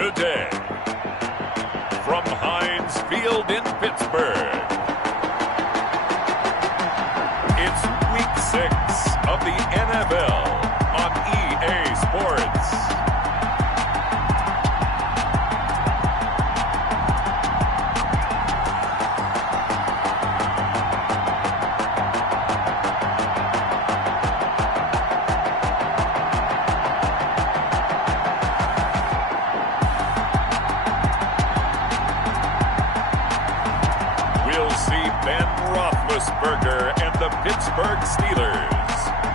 today. From Heinz Field in Pittsburgh, it's Week 6 of the NFL on EA Sports. And the Pittsburgh Steelers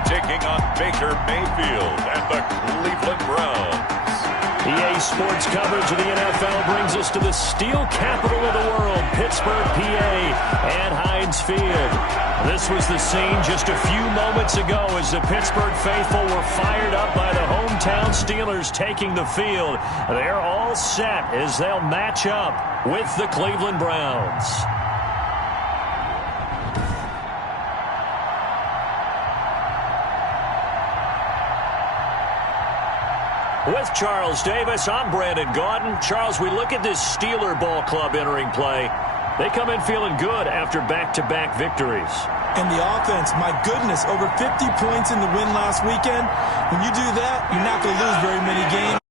taking on Baker Mayfield and the Cleveland Browns. EA Sports coverage of the NFL brings us to the steel capital of the world, Pittsburgh, PA, and Heinz Field. This was the scene just a few moments ago as the Pittsburgh faithful were fired up by the hometown Steelers taking the field. They're all set as they'll match up with the Cleveland Browns. With Charles Davis, I'm Brandon Gaudin. Charles, we look at this Steeler ball club entering play. They come in feeling good after back-to-back victories. And the offense, my goodness, over 50 points in the win last weekend. When you do that, you're not going to lose very many games.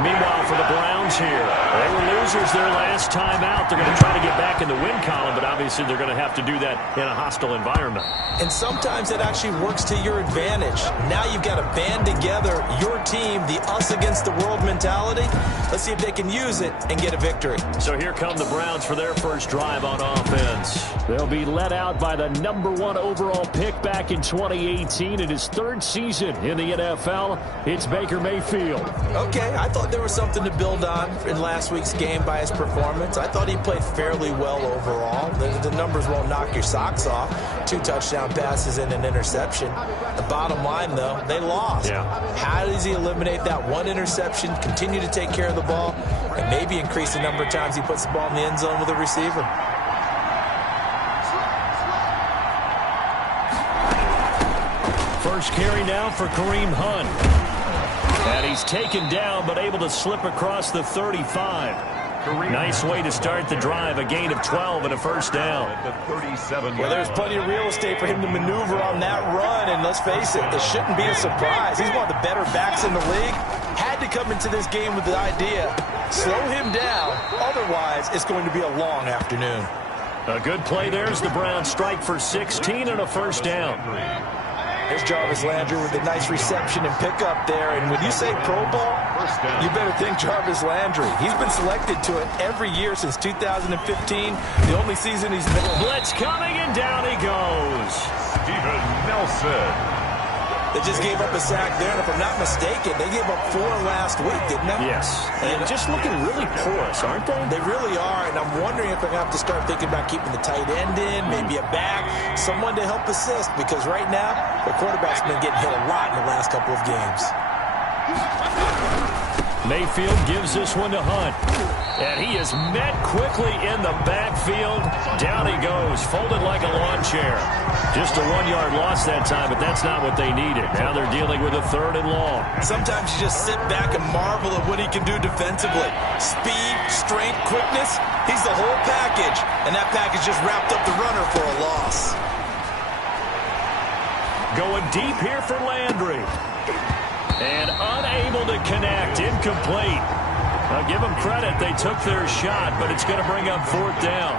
Meanwhile, for the Browns here, they were losers their last time out. They're going to try to get back in the win column, but obviously they're going to have to do that in a hostile environment. And sometimes it actually works to your advantage. Now you've got to band together your team, the us against the world mentality. Let's see if they can use it and get a victory. So here come the Browns for their first drive on offense. They'll be led out by the #1 overall pick back in 2018 in his third season in the NFL. It's Baker Mayfield. Okay, I thought there was something to build on in last week's game by his performance. I thought he played fairly well overall. The numbers won't knock your socks off. 2 touchdown passes and an interception. The bottom line, though, they lost. Yeah. How does he eliminate that one interception, continue to take care of the ball, and maybe increase the number of times he puts the ball in the end zone with a receiver? First carry now for Kareem Hunt. And he's taken down, but able to slip across the 35. Nice way to start the drive, a gain of 12 and a first down. Well, there's plenty of real estate for him to maneuver on that run, and let's face it, it shouldn't be a surprise. He's one of the better backs in the league. Had to come into this game with the idea, slow him down, otherwise it's going to be a long afternoon. A good play there as the Browns strike for 16 and a first down. Here's Jarvis Landry with a nice reception and pickup there. And when you say Pro Bowl, you better think Jarvis Landry. He's been selected to it every year since 2015. The only season he's been. Blitz coming, and down he goes. Steven Nelson. They just gave up a sack there, and if I'm not mistaken, they gave up 4 last week, didn't they? Yes. And just looking really porous, aren't they? They really are, and I'm wondering if they're going to have to start thinking about keeping the tight end in, maybe a back, someone to help assist, because right now, the quarterback's been getting hit a lot in the last couple of games. Mayfield gives this one to Hunt. And he is met quickly in the backfield. Down he goes, folded like a lawn chair. Just a 1-yard loss that time, but that's not what they needed. Now they're dealing with a 3rd and long. Sometimes you just sit back and marvel at what he can do defensively. Speed, strength, quickness, he's the whole package. And that package just wrapped up the runner for a loss. Going deep here for Landry. And unable to connect, incomplete. I'll give them credit, they took their shot, but it's going to bring up 4th down.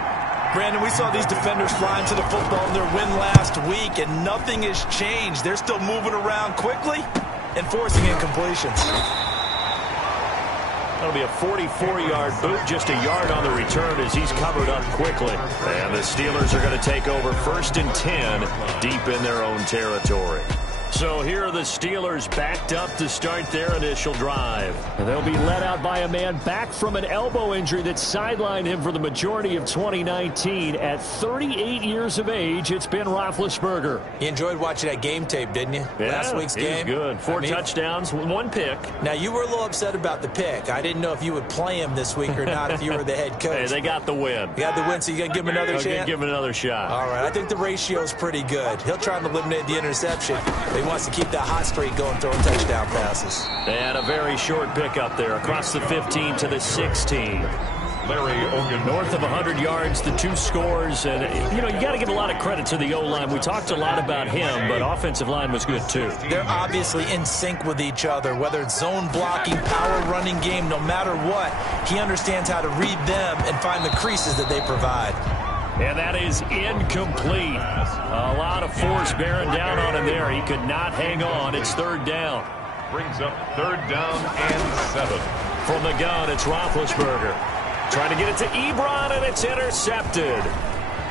Brandon, we saw these defenders flying to the football in their win last week, and nothing has changed. They're still moving around quickly and forcing incompletions. That'll be a 44-yard boot, just a yard on the return as he's covered up quickly. And the Steelers are going to take over 1st and 10 deep in their own territory. So here are the Steelers backed up to start their initial drive. And they'll be led out by a man back from an elbow injury that sidelined him for the majority of 2019. At 38 years of age, it's Ben Roethlisberger. You enjoyed watching that game tape, didn't you? Yeah, last week's game. Good. 4 touchdowns, 1 pick. Now, you were a little upset about the pick. I didn't know if you would play him this week or not if you were the head coach. Hey, they got the win. You got the win, so you got to give him another chance? Give him another shot. All right, I think the ratio is pretty good. He'll try to eliminate the interception. He wants to keep that hot streak going, throwing touchdown passes. And a very short pickup there across the 15 to the 16. North of 100 yards, the 2 scores. And, you got to give a lot of credit to the O-line. We talked a lot about him, but offensive line was good, too. They're obviously in sync with each other, whether it's zone blocking, power running game, no matter what. He understands how to read them and find the creases that they provide. And that is incomplete. A lot of force bearing down on him there. He could not hang on. It's 3rd down. Brings up 3rd down and 7. From the gun, it's Roethlisberger. Trying to get it to Ebron, and it's intercepted.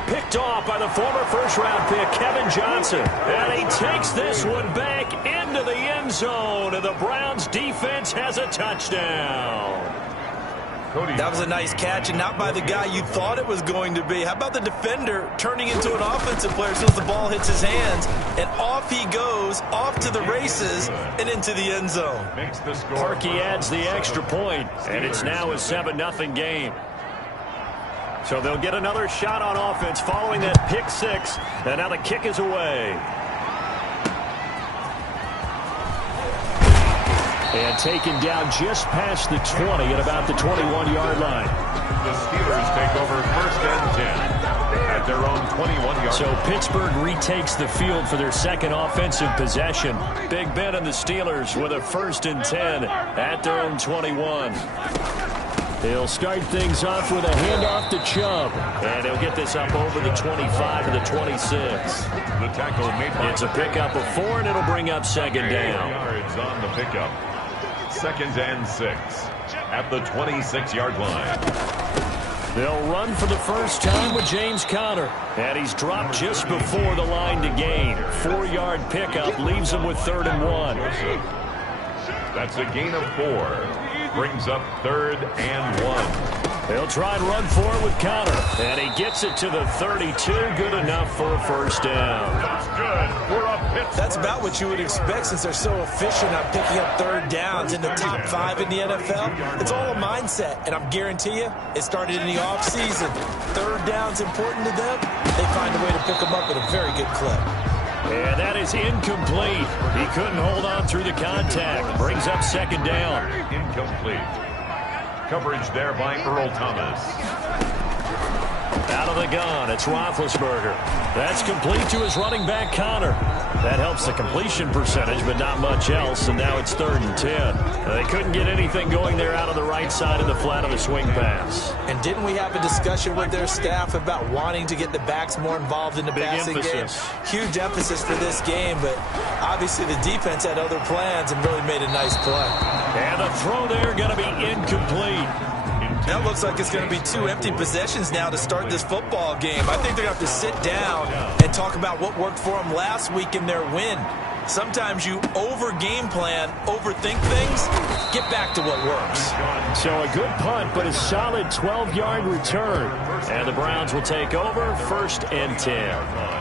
Picked off by the former first-round pick, Kevin Johnson. And he takes this one back into the end zone, and the Browns defense has a touchdown. That was a nice catch, and not by the guy you thought it was going to be. How about the defender turning into an offensive player as soon as the ball hits his hands, and off he goes, off to the races, and into the end zone. Parkey adds the extra point, and it's now a 7-0 game. So they'll get another shot on offense following that pick 6, and now the kick is away. And taken down just past the 20 at about the 21-yard line. The Steelers take over 1st and 10 at their own 21-yard. So Pittsburgh retakes the field for their second offensive possession. Big Ben and the Steelers with a 1st and 10 at their own 21. He'll start things off with a handoff to Chubb. And he'll get this up over the 25 to the 26. The tackle made by it's a pickup of 4, and it'll bring up 2nd down. Yards on the pickup. 2nd and 6 at the 26-yard line. They'll run for the first time with James Conner. And he's dropped just before the line to gain. 4-yard pickup leaves him with 3rd and 1. That's a gain of 4. Brings up 3rd and 1. They'll try and run for it with Conner. And he gets it to the 32. Good enough for a 1st down. That's good. We're up. That's about what you would expect since they're so efficient at picking up 3rd downs in the top 5 in the NFL. It's all a mindset, and I guarantee you it started in the offseason. 3rd down's important to them. They find a way to pick them up at a very good clip. And that is incomplete. He couldn't hold on through the contact. Brings up 2nd down. Incomplete. Coverage there by Earl Thomas. Out of the gun, it's Roethlisberger. That's complete to his running back, Conner. That helps the completion percentage, but not much else, and now it's 3rd and 10. They couldn't get anything going there out of the right side of the flat of the swing pass. And didn't we have a discussion with their staff about wanting to get the backs more involved in the passing game? Huge emphasis for this game, but obviously the defense had other plans and really made a nice play. And the throw there going to be incomplete. That looks like it's going to be 2 empty possessions now to start this football game. I think they're going to have to sit down and talk about what worked for them last week in their win. Sometimes you over-game plan, overthink things, get back to what works. So a good punt, but a solid 12-yard return. And the Browns will take over 1st and 10.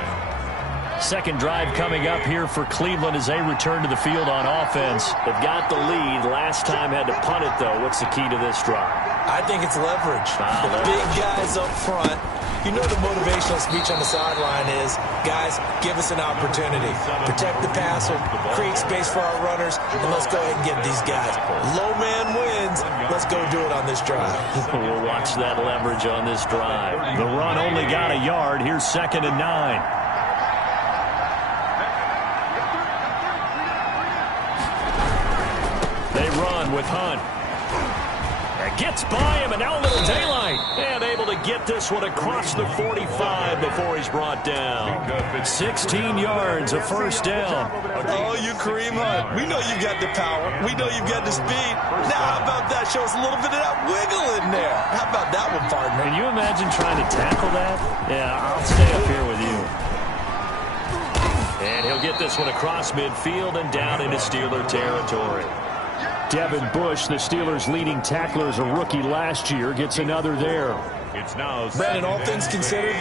Second drive coming up here for Cleveland as they return to the field on offense. They've got the lead. Last time had to punt it, though. What's the key to this drive? I think it's leverage. The big guys up front. You know the motivational speech on the sideline is, guys, give us an opportunity. Protect the passer, create space for our runners, and let's go ahead and get these guys. Low man wins. Let's go do it on this drive. We'll watch that leverage on this drive. The run only got a yard. Here's 2nd and 9. With Hunt. Gets by him, and now a little daylight. And able to get this one across the 45 before he's brought down. 16 yards, a 1st down. Oh, you Kareem Hunt. We know you've got the power. We know you've got the speed. Now, how about that? Show us a little bit of that wiggle in there. How about that one, partner? Can you imagine trying to tackle that? Yeah, I'll stay up here with you. And he'll get this one across midfield and down into Steeler territory. Devin Bush, the Steelers' leading tackler as a rookie last year, gets another there. It's now Brandon, all things considered,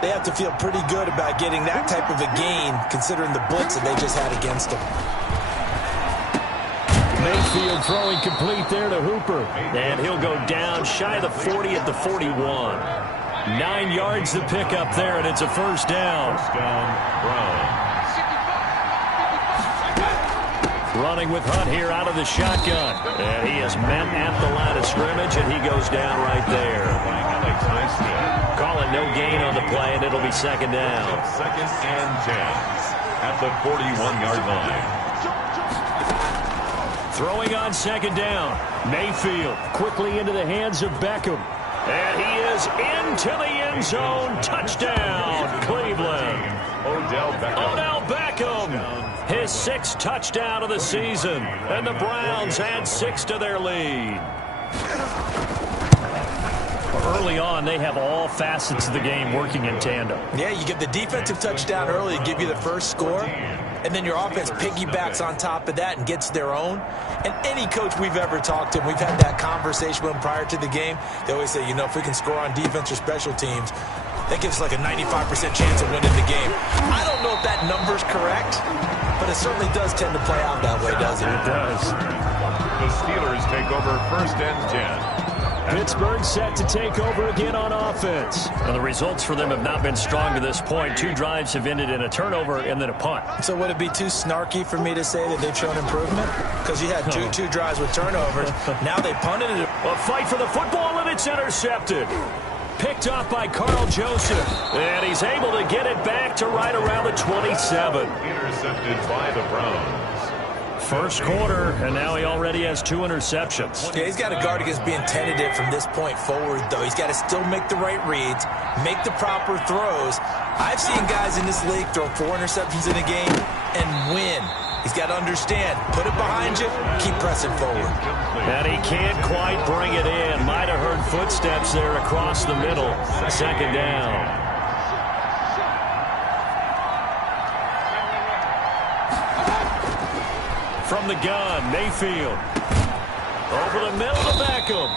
they have to feel pretty good about getting that type of a gain, considering the blitz that they just had against them. Mayfield throwing complete there to Hooper. And he'll go down shy of the 40 at the 41. 9 yards to pick up there, and it's a 1st down. First down, Browns. Running with Hunt here out of the shotgun. And he is met at the line of scrimmage, and he goes down right there. Call it no gain on the play, and it'll be second down. Second and 10 at the 41-yard line. Throwing on second down. Mayfield quickly into the hands of Beckham. And he is into the end zone. Touchdown, Cleveland. Odell Beckham. His 6th touchdown of the season. And the Browns add 6 to their lead. Early on, they have all facets of the game working in tandem. Yeah, you get the defensive touchdown early to give you the first score. And then your offense piggybacks on top of that and gets their own. And any coach we've ever talked to, we've had that conversation with them prior to the game. They always say, you know, if we can score on defense or special teams, that gives us like a 95% chance of winning the game. I don't know if that number's correct, but it certainly does tend to play out that way, doesn't it? It does. The Steelers take over first and 10. Pittsburgh set to take over again on offense. And the results for them have not been strong to this point. 2 drives have ended in a turnover and then a punt. So would it be too snarky for me to say that they've shown improvement? Because you had two drives with turnovers. Now they punted it. A fight for the football, and it's intercepted. Picked off by Carl Joseph. And he's able to get it back to right around the 27. Intercepted by the Browns. First quarter, and now he already has 2 interceptions. Yeah, he's got to guard against being tentative from this point forward, though. He's got to still make the right reads, make the proper throws. I've seen guys in this league throw 4 interceptions in a game and win. He's got to understand, put it behind you, keep pressing forward. And he can't quite bring it in. Might have heard footsteps there across the middle. Second down. From the gun, Mayfield. Over the middle to Beckham.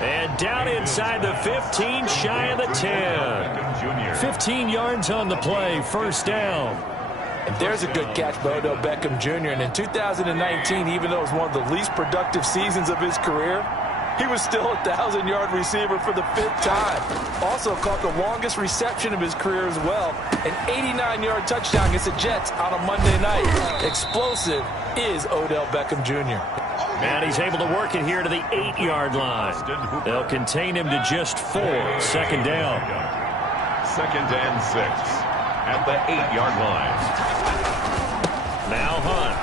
And down inside the 15, shy of the 10. 15 yards on the play, first down. And there's a good catch by Odell Beckham Jr. And in 2019, even though it was one of the least productive seasons of his career, he was still a 1,000-yard receiver for the 5th time. Also caught the longest reception of his career as well. An 89-yard touchdown against the Jets on a Monday night. Explosive is Odell Beckham Jr. And he's able to work it here to the 8-yard line. They'll contain him to just 4. Second down. Second and 6 at the 8-yard line. Now Hunt.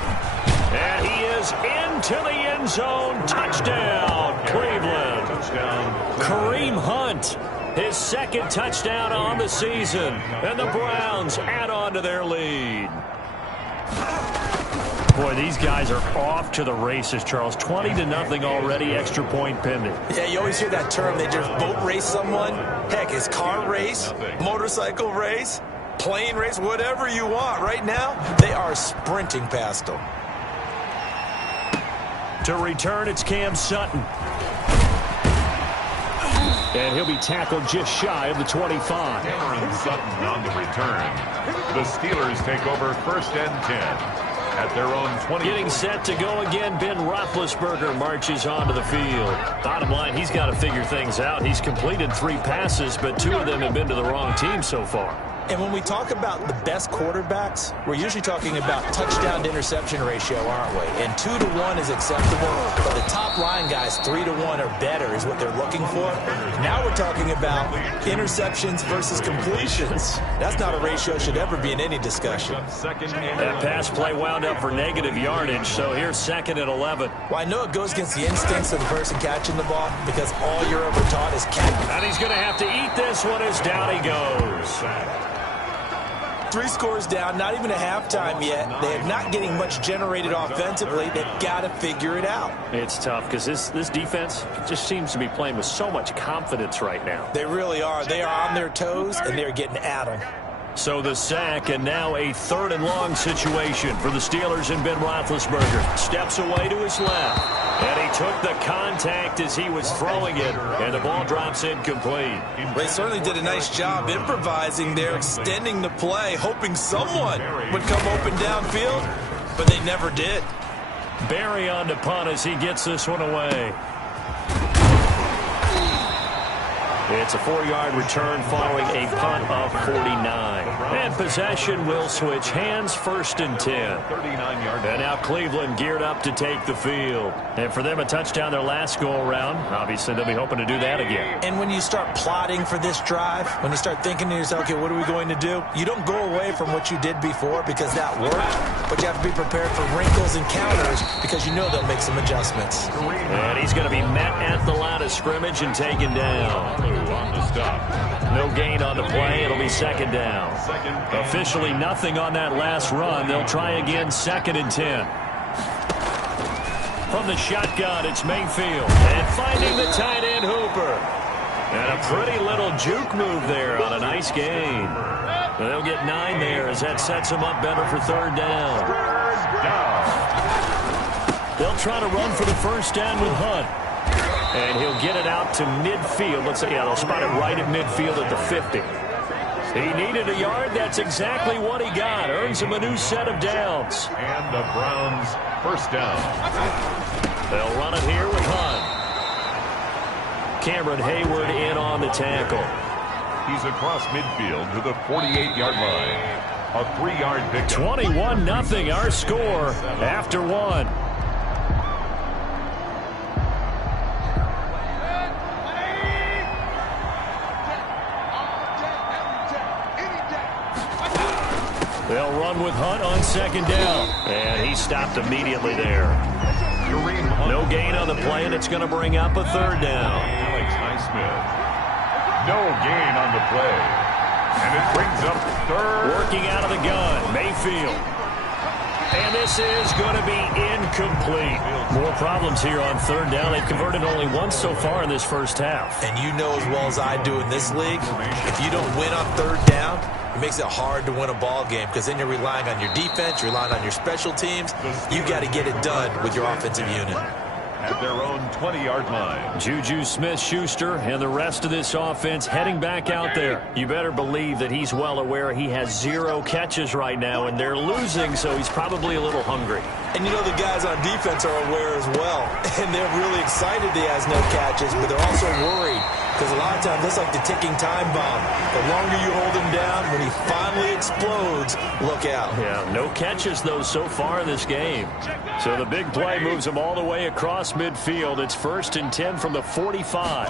And he is into the end zone. Touchdown, Cleveland. Touchdown. Kareem Hunt, his 2nd touchdown on the season. And the Browns add on to their lead. Boy, these guys are off to the races, Charles. 20-0 already, extra point pending. Yeah, you always hear that term. They just boat race someone. Heck, it's car race, motorcycle race, plane race, whatever you want. Right now, they are sprinting past them. To return, it's Cam Sutton. And he'll be tackled just shy of the 25. Cameron Sutton on the return. The Steelers take over first and 10. At their own 20. Getting set to go again, Ben Roethlisberger marches onto the field. Bottom line, he's got to figure things out. He's completed 3 passes, but 2 of them have been to the wrong team so far. And when we talk about the best quarterbacks, we're usually talking about touchdown to interception ratio, aren't we? And 2 to 1 is acceptable, but the top line guys, 3 to 1 or better is what they're looking for. Now we're talking about interceptions versus completions. That's not a ratio should ever be in any discussion. That pass play wound up for negative yardage, so here's 2nd and 11. Well, I know it goes against the instincts of the person catching the ball because all you're ever taught is catch. And he's going to have to eat this one as down he goes. 3 scores down, not even a halftime yet. They are not getting much generated offensively. They've got to figure it out. It's tough because this defense just seems to be playing with so much confidence right now. They really are. They are on their toes, and they're getting at them. So the sack, and now a 3rd and long situation for the Steelers and Ben Roethlisberger. Steps away to his left, and he took the contact as he was throwing it, and the ball drops incomplete. They certainly did a nice job improvising there, extending the play, hoping someone would come open downfield, but they never did. Barry on to punt as he gets this one away. It's a 4-yard return following a punt of 49. And possession will switch hands, 1st and 10. 39-yard. And now Cleveland geared up to take the field. And for them, a touchdown their last go-around. Obviously, they'll be hoping to do that again. And when you start plotting for this drive, when you start thinking to yourself, okay, what are we going to do? You don't go away from what you did before because that worked, but you have to be prepared for wrinkles and counters because you know they'll make some adjustments. And he's going to be met at the line of scrimmage and taken down. On the stop. No gain on the play. It'll be 2nd down. Officially nothing on that last run. They'll try again, 2nd and 10. From the shotgun, it's Mayfield. And finding the tight end Hooper. And a pretty little juke move there on a nice gain. They'll get 9 there as that sets them up better for 3rd down. They'll try to run for the 1st down with Hunt. And he'll get it out to midfield. Looks like, yeah, they'll spot it right at midfield at the 50. He needed a yard. That's exactly what he got. Earns him a new set of downs. And the Browns 1st down. They'll run it here with Hunt. Cameron Hayward in on the tackle. He's across midfield to the 48-yard line. A 3-yard pickup. 21-0 our score after 1. They'll run with Hunt on 2nd down. And he stopped immediately there. No gain on the play, and it's going to bring up a 3rd down. Alex Highsmith. No gain on the play. And it brings up 3rd. Working out of the gun, Mayfield. And this is going to be incomplete. More problems here on 3rd down. They've converted only once so far in this first half. And you know as well as I do in this league, if you don't win on 3rd down, it makes it hard to win a ball game because then you're relying on your defense, you're relying on your special teams. You got to get it done with your offensive unit. At their own 20-yard line. Juju Smith-Schuster and the rest of this offense heading back out there. You better believe that he's well aware he has 0 catches right now, and they're losing, so he's probably a little hungry. And you know the guys on defense are aware as well. And they're really excited he has no catches, but they're also worried. Because a lot of times, that's like the ticking time bomb. The longer you hold him down, when he finally explodes, look out. Yeah, no catches, though, so far in this game. So the big play moves him all the way across midfield. It's 1st and 10 from the 45.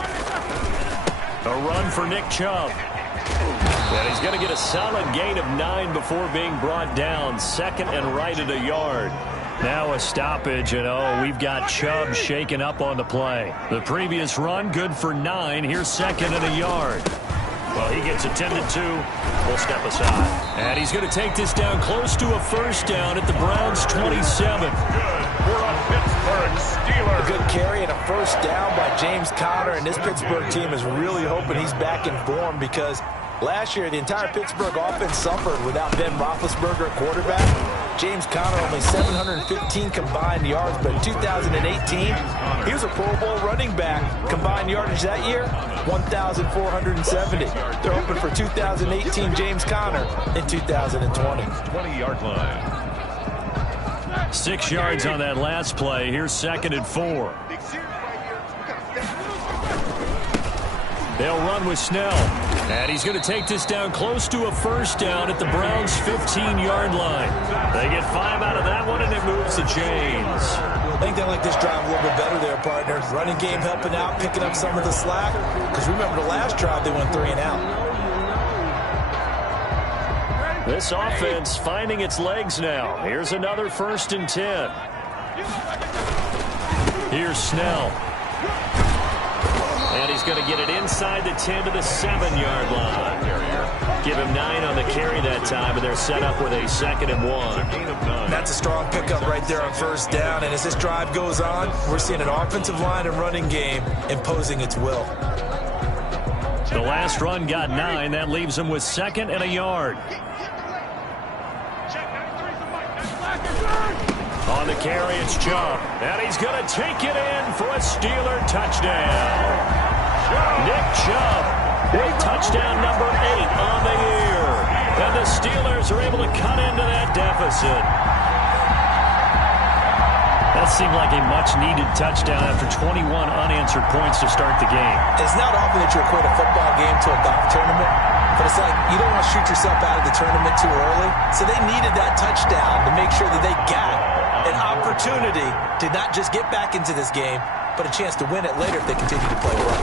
A run for Nick Chubb. And he's going to get a solid gain of 9 before being brought down. 2nd and right at a yard. Now a stoppage, and we've got Chubb shaken up on the play. The previous run, good for 9. Here's 2nd and a yard. Well, he gets attended to. We'll step aside. And he's going to take this down close to a 1st down at the Browns' 27. Good for a Pittsburgh Steelers. A good carry and a 1st down by James Conner, and this Pittsburgh team is really hoping he's back in form because last year the entire Pittsburgh offense suffered without Ben Roethlisberger at quarterback. James Conner only 715 combined yards, but in 2018, he was a Pro Bowl running back. Combined yardage that year, 1,470. They're hoping for 2018 James Conner in 2020. 20-yard line. 6 yards on that last play. Here's 2nd and 4. They'll run with Snell. And he's going to take this down close to a 1st down at the Browns' 15-yard line. They get 5 out of that one, and it moves the chains. I think they like this drive a little bit better there, partner. Running game helping out, picking up some of the slack. Because remember the last drive, they went 3 and out. This offense finding its legs now. Here's another 1st and 10. Here's Snell. And he's going to get it inside the 10 to the 7-yard line. Give him 9 on the carry that time, and they're set up with a 2nd and 1. That's a strong pickup right there on 1st down. And as this drive goes on, we're seeing an offensive line and running game imposing its will. The last run got 9. That leaves him with 2nd and a yard. On the carry, it's Chubb. And he's going to take it in for a Steeler touchdown. Nick Chubb with touchdown number 8 on the year. And the Steelers are able to cut into that deficit. That seemed like a much-needed touchdown after 21 unanswered points to start the game. It's not often that you equate a football game to a golf tournament, but it's like you don't want to shoot yourself out of the tournament too early. So they needed that touchdown to make sure that they got an opportunity to not just get back into this game, but a chance to win it later if they continue to play well.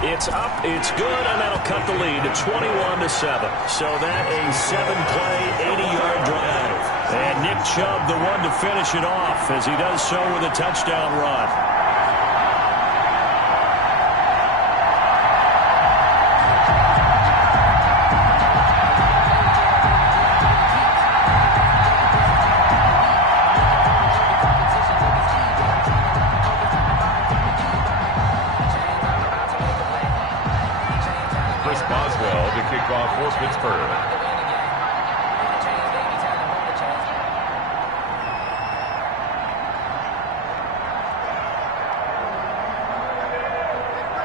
It's up, it's good, and that'll cut the lead to 21-7. So that a 7-play, 80-yard drive. And Nick Chubb, the one to finish it off, as he does so with a touchdown run. For Pittsburgh.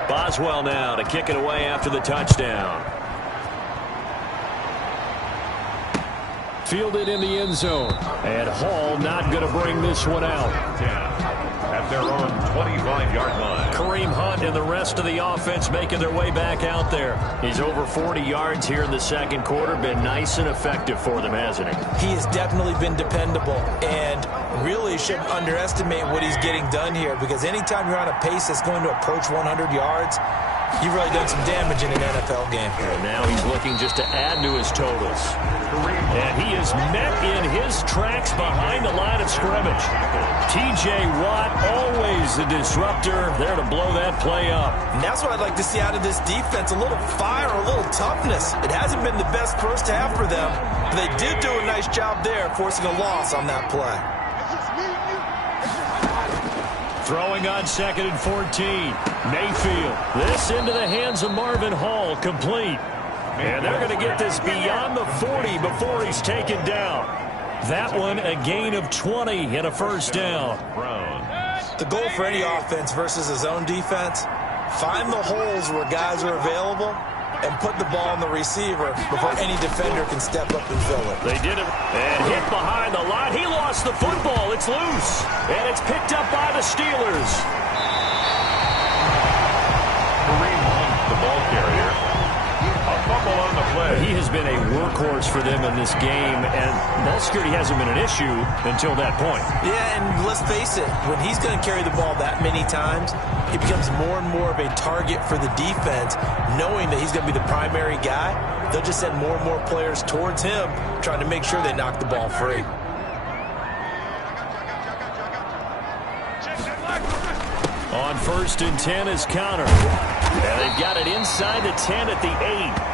Boswell now to kick it away after the touchdown. Fielded in the end zone. And Hall not going to bring this one out. At their own 25-yard line. Kareem Hunt and the rest of the offense making their way back out there. He's over 40 yards here in the second quarter. Been nice and effective for them, hasn't he? He has definitely been dependable, and really shouldn't underestimate what he's getting done here, because anytime you're on a pace that's going to approach 100 yards, you've really done some damage in an NFL game. And now he's looking just to add to his totals. And he is met in his tracks behind the line of scrimmage. T.J. Watt, always the disruptor, there to blow that play up. And that's what I'd like to see out of this defense, a little fire, a little toughness. It hasn't been the best first half for them, but they did do a nice job there, forcing a loss on that play. Throwing on 2nd and 14. Mayfield. This into the hands of Marvin Hall, complete. And they're going to get this beyond the 40 before he's taken down. That one a gain of 20 and a first down. The goal for any offense versus a zone defense, find the holes where guys are available and put the ball on the receiver before any defender can step up and fill it. They did it. And hit behind the line. He lost the football. It's loose. And it's picked up by the Steelers. Kareem Hunt, the ball carrier. A fumble on the play. He has been a workhorse for them in this game, and ball security hasn't been an issue until that point. Yeah, and let's face it, when he's going to carry the ball that many times, he becomes more and more of a target for the defense, knowing that he's going to be the primary guy. They'll just send more and more players towards him, trying to make sure they knock the ball free. On 1st and 10 is Connor. And they've got it inside the 10 at the 8.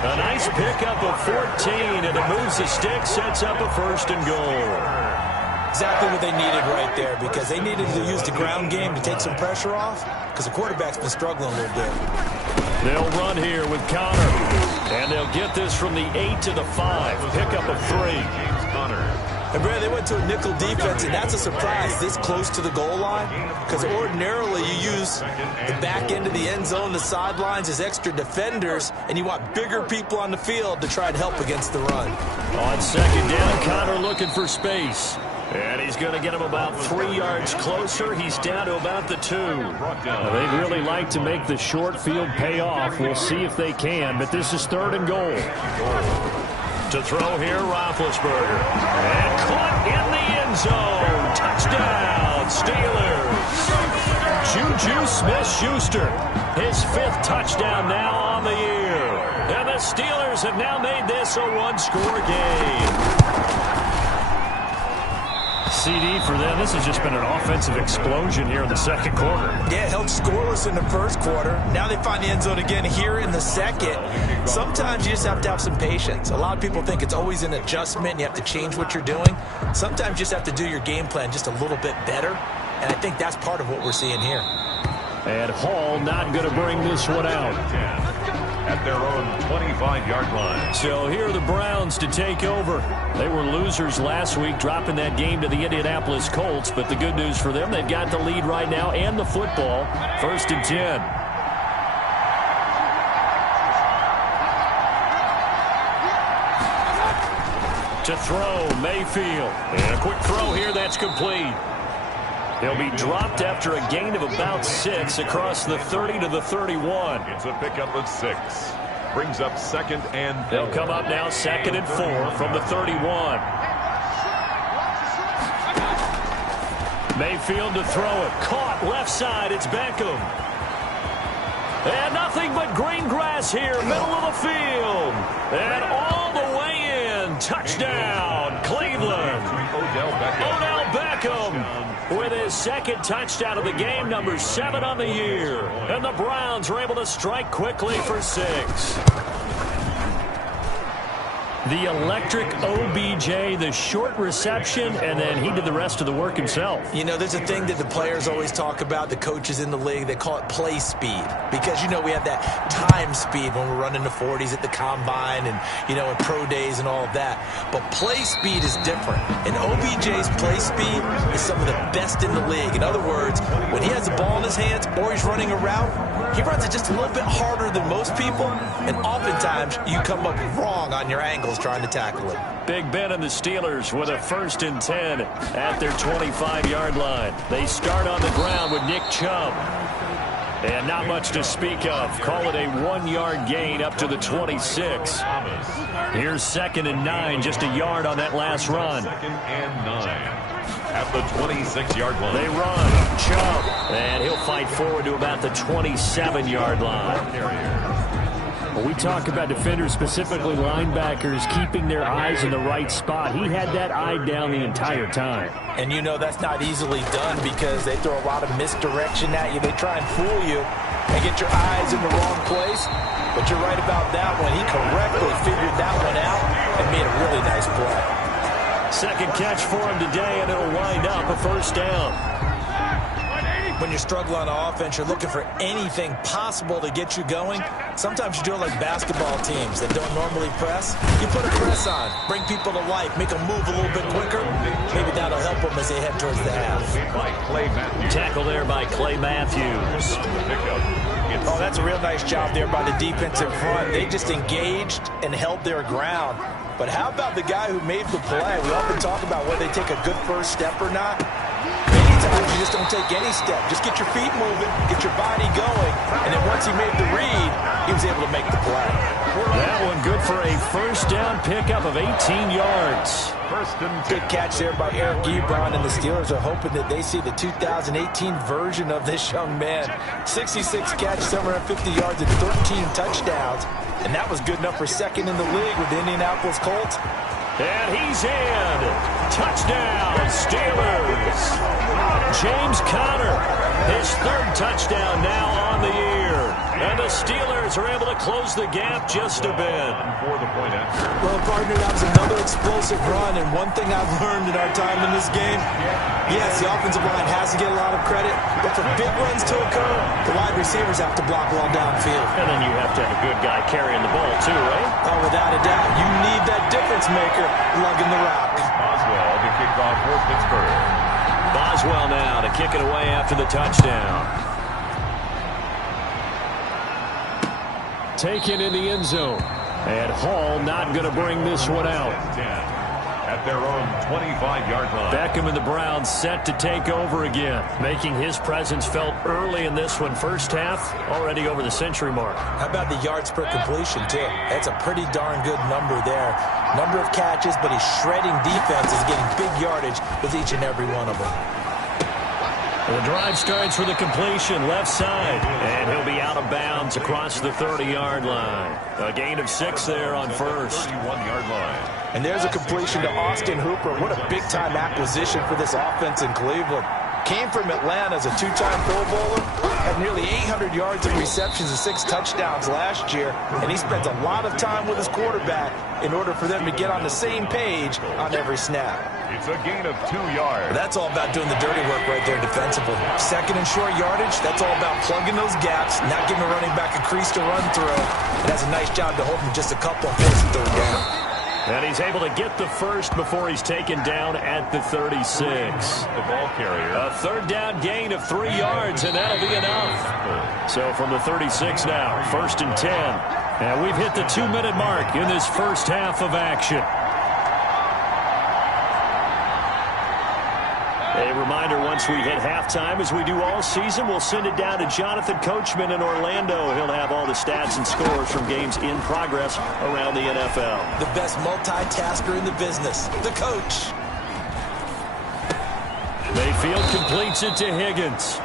A nice pickup of 14, and it moves the stick, sets up a 1st and goal. Exactly what they needed right there, because they needed to use the ground game to take some pressure off, because the quarterback's been struggling a little bit. They'll run here with Connor, and they'll get this from the 8 to the 5. Pickup of 3. James Conner. And Brad, they went to a nickel defense, and that's a surprise this close to the goal line, because ordinarily you use the back end of the end zone, the sidelines as extra defenders, and you want bigger people on the field to try and help against the run. On 2nd down, Connor looking for space. And he's going to get him about 3 yards closer. He's down to about the 2. They'd really like to make the short field pay off. We'll see if they can, but this is 3rd and goal. To throw here, Roethlisberger. And caught in the end zone. Touchdown, Steelers. Juju Smith-Schuster, his 5th touchdown now on the year. And the Steelers have now made this a one-score game. CD for them. This has just been an offensive explosion here in the second quarter. Yeah, held scoreless in the first quarter. Now they find the end zone again here in the second. Sometimes you just have to have some patience. A lot of people think it's always an adjustment and you have to change what you're doing. Sometimes you just have to do your game plan just a little bit better, and I think that's part of what we're seeing here. And Hall not going to bring this one out. At their own 25-yard line. So here are the Browns to take over. They were losers last week, dropping that game to the Indianapolis Colts, but the good news for them, they've got the lead right now and the football. 1st and 10. To throw, Mayfield. And a quick throw here, that's complete. He'll be dropped after a gain of about 6 across the 30 to the 31. It's a pickup of 6. Brings up 2nd and 4. They'll come up now 2nd and 4 from the 31. Mayfield to throw it. Caught left side. It's Beckham. And nothing but green grass here, middle of the field. And all the way in. Touchdown, Cleveland. Odell Beckham with his 2nd touchdown of the game, number 7 on the year. And the Browns are able to strike quickly for 6. The electric OBJ, the short reception, and then he did the rest of the work himself. You know, there's a thing that the players always talk about, the coaches in the league, they call it play speed. Because, you know, we have that time speed when we're running the 40s at the combine and, you know, in pro days and all of that. But play speed is different. And OBJ's play speed is some of the best in the league. In other words, when he has the ball in his hands or he's running a route, he runs it just a little bit harder than most people. And oftentimes, you come up wrong on your angles trying to tackle him. Big Ben and the Steelers with a 1st and 10 at their 25-yard line. They start on the ground with Nick Chubb. And not much to speak of. Call it a 1-yard gain up to the 26. Here's 2nd and 9, just a yard on that last run. 2nd and 9 at the 26-yard line. They run. Chubb. And he'll fight forward to about the 27-yard line. When we talk about defenders, specifically linebackers, keeping their eyes in the right spot, he had that eye down the entire time. And you know that's not easily done because they throw a lot of misdirection at you. They try and fool you and get your eyes in the wrong place. But you're right about that one. He correctly figured that one out and made a really nice play. 2nd catch for him today, and it'll wind up a 1st down. When you're struggling on offense, you're looking for anything possible to get you going. Sometimes you do it like basketball teams that don't normally press. You put a press on, bring people to life, make them move a little bit quicker. Maybe that'll help them as they head towards the half. Tackle there by Clay Matthews. Oh, that's a real nice job there by the defensive front. They just engaged and held their ground. But how about the guy who made the play? We often talk about whether they take a good first step or not. Many times you just don't take any step. Just get your feet moving, get your body going, and then once he made the read, he was able to make the play. That one good for a 1st down pickup of 18 yards. Good catch there by Eric Ebron, and the Steelers are hoping that they see the 2018 version of this young man. 66 catch, 750 yards, and 13 touchdowns. And that was good enough for 2nd in the league with the Indianapolis Colts. And he's in. Touchdown, Steelers. James Conner, his 3rd touchdown now on the year. And the Steelers are able to close the gap just a bit. Well, partner, that was another explosive run. And one thing I've learned in our time in this game, yes, the offensive line has to get a lot of credit. But for big runs to occur, the wide receivers have to block well downfield. And then you have to have a good guy carrying the ball, too, right? Oh, without a doubt. You need that difference maker lugging the rock. Boswell to kick off for Pittsburgh. Boswell now to kick it away after the touchdown. Taken in the end zone. And Hall not going to bring this one out. At their own 25-yard line. Beckham and the Browns set to take over again, making his presence felt early in this one. First half, already over the century mark. How about the yards per completion, too? That's a pretty darn good number there. Number of catches, but he's shredding defenses, getting big yardage with each and every one of them. The drive starts with a completion left side, and he'll be out of bounds across the 30-yard line. A gain of 6 there on 1st. 31-yard line. And there's a completion to Austin Hooper. What a big-time acquisition for this offense in Cleveland. Came from Atlanta as a 2-time Pro Bowler, had nearly 800 yards of receptions and 6 touchdowns last year, and he spends a lot of time with his quarterback in order for them to get on the same page on every snap. It's a gain of 2 yards. That's all about doing the dirty work right there defensively. 2nd and short yardage, that's all about plugging those gaps, not giving the running back a crease to run through. And that's a nice job to hold him just a couple on 4th and 3rd down. And he's able to get the first before he's taken down at the 36. The ball carrier. A 3rd down gain of 3 yards, and that'll be enough. So from the 36 now, 1st and 10. And we've hit the 2-minute mark in this first half of action. once we hit halftime, as we do all season, we'll send it down to Jonathan Coachman in Orlando. He'll have all the stats and scores from games in progress around the NFL. The best multitasker in the business, the coach. Mayfield completes it to Higgins.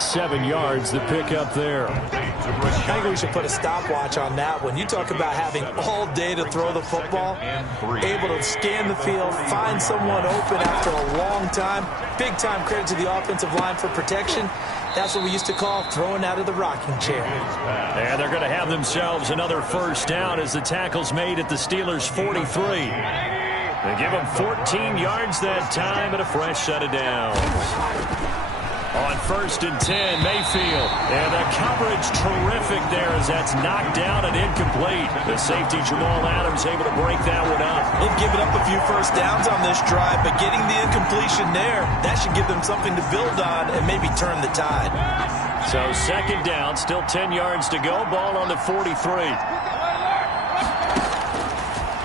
7 yards, the pickup there. I think we should put a stopwatch on that one. You talk about having all day to throw the football, able to scan the field, find someone open after a long time. Big time credit to the offensive line for protection. That's what we used to call throwing out of the rocking chair. And they're going to have themselves another first down as the tackle's made at the Steelers' 43. They give them 14 yards that time and a fresh set of downs. On 1st and 10, Mayfield. And the coverage terrific there as that's knocked down and incomplete. The safety, Jamal Adams, able to break that one up. They've given up a few first downs on this drive, but getting the incompletion there, that should give them something to build on and maybe turn the tide. So 2nd down, still 10 yards to go. Ball on the 43.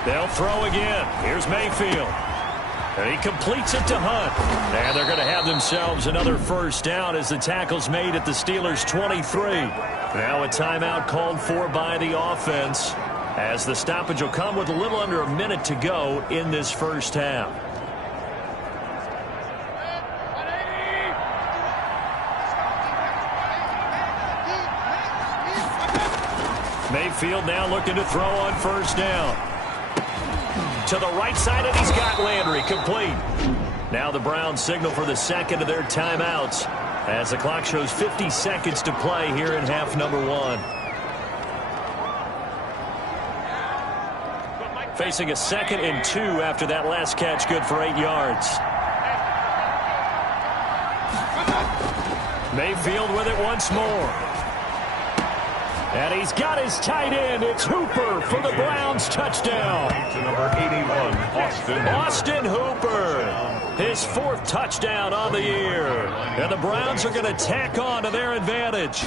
They'll throw again. Here's Mayfield. And he completes it to Hunt. And they're going to have themselves another first down as the tackle's made at the Steelers' 23. Now a timeout called for by the offense as the stoppage will come with a little under a minute to go in this first half. Mayfield now looking to throw on first down. To the right side, and he's got Landry complete. Now the Browns signal for the second of their timeouts as the clock shows 50 seconds to play here in half number 1. Facing a 2nd and 2 after that last catch, good for 8 yards. Mayfield with it once more. And he's got his tight end. It's Hooper for the Browns touchdown. To number 81, Austin Hooper. His 4th touchdown on the year. And the Browns are going to tack on to their advantage.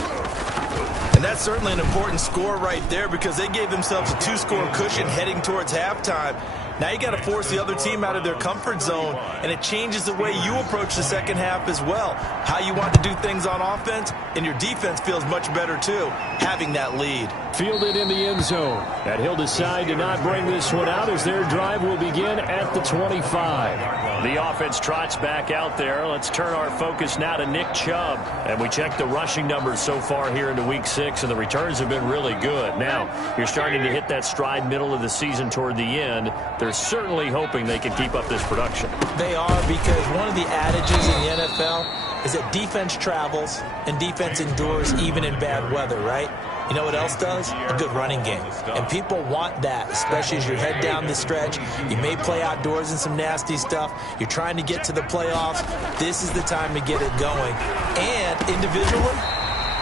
And that's certainly an important score right there because they gave themselves a 2-score cushion heading towards halftime. Now you got to force the other team out of their comfort zone, and it changes the way you approach the second half as well. How you want to do things on offense, and your defense feels much better too, having that lead. Fielded in the end zone. And he'll decide to not bring this one out as their drive will begin at the 25. The offense trots back out there. Let's turn our focus now to Nick Chubb. And we check the rushing numbers so far here into Week 6, and the returns have been really good. Now, you're starting to hit that stride middle of the season toward the end. They're certainly hoping they can keep up this production. They are, because one of the adages in the NFL is that defense travels and defense endures even in bad weather, right? You know what else does? A good running game. And people want that, especially as you head down the stretch. You may play outdoors in some nasty stuff. You're trying to get to the playoffs. This is the time to get it going. And individually,